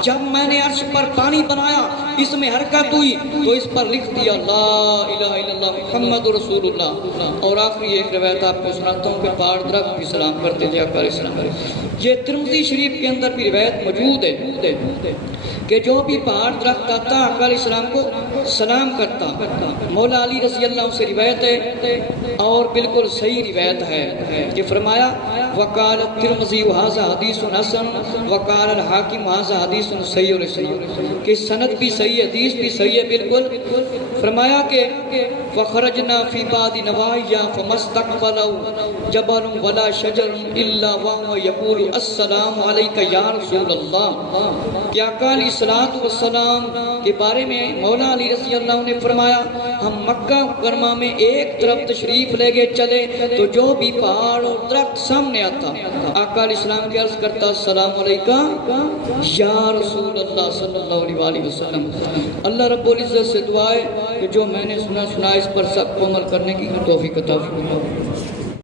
جب میں نے عرش پر پانی بنایا اس میں حرکت ہوئی تو اس پر لکھ دیا لا الہ الا اللہ محمد رسول اللہ۔ اور آخری ایک روایت آپ کو سناتا ہوں کہ پہاڑ درخت بھی سلام کرتے تھے آقا علیہ السلام۔ یہ ترمذی شریف کے اندر بھی روایت موجود ہے کہ جو بھی پہاڑ درخت آتا آقا علیہ السلام کو سلام کرتا۔ مولا علی رضی اللہ عنہ سے روایت ہے اور بالکل صحیح روایت ہے کہ فرمایا وقال الترمذی وہذا حدیث حسن وقال الحاکم وہذا حدیث صحیح الاسناد، کہ سند بھی صحیح حدیث بھی صحیح ہے بالکل۔ فرمایا کہ فخرجنا فی بعض نواحی فمستقبلوا جبل ولا شجر الا وهو يقول السلام علیک یا رسول اللہ، کہ آقا علیہ السلام کے بارے میں مولا علی رضی اللہ عنہ نے فرمایا ہم مکہ مکرمہ میں ایک طرف تشریف لے گئے چلے تو جو بھی پہاڑ اور درخت سامنے آتا آقا علیہ السلام کی عرض کرتا السلام علیکم یا رسول اللہ صلی اللہ علیہ وسلم۔ اللہ رب العزت سے دعا ہے کہ جو میں نے سنا اس پر سب کو عمل کرنے کی توفیق عطا فرمائے۔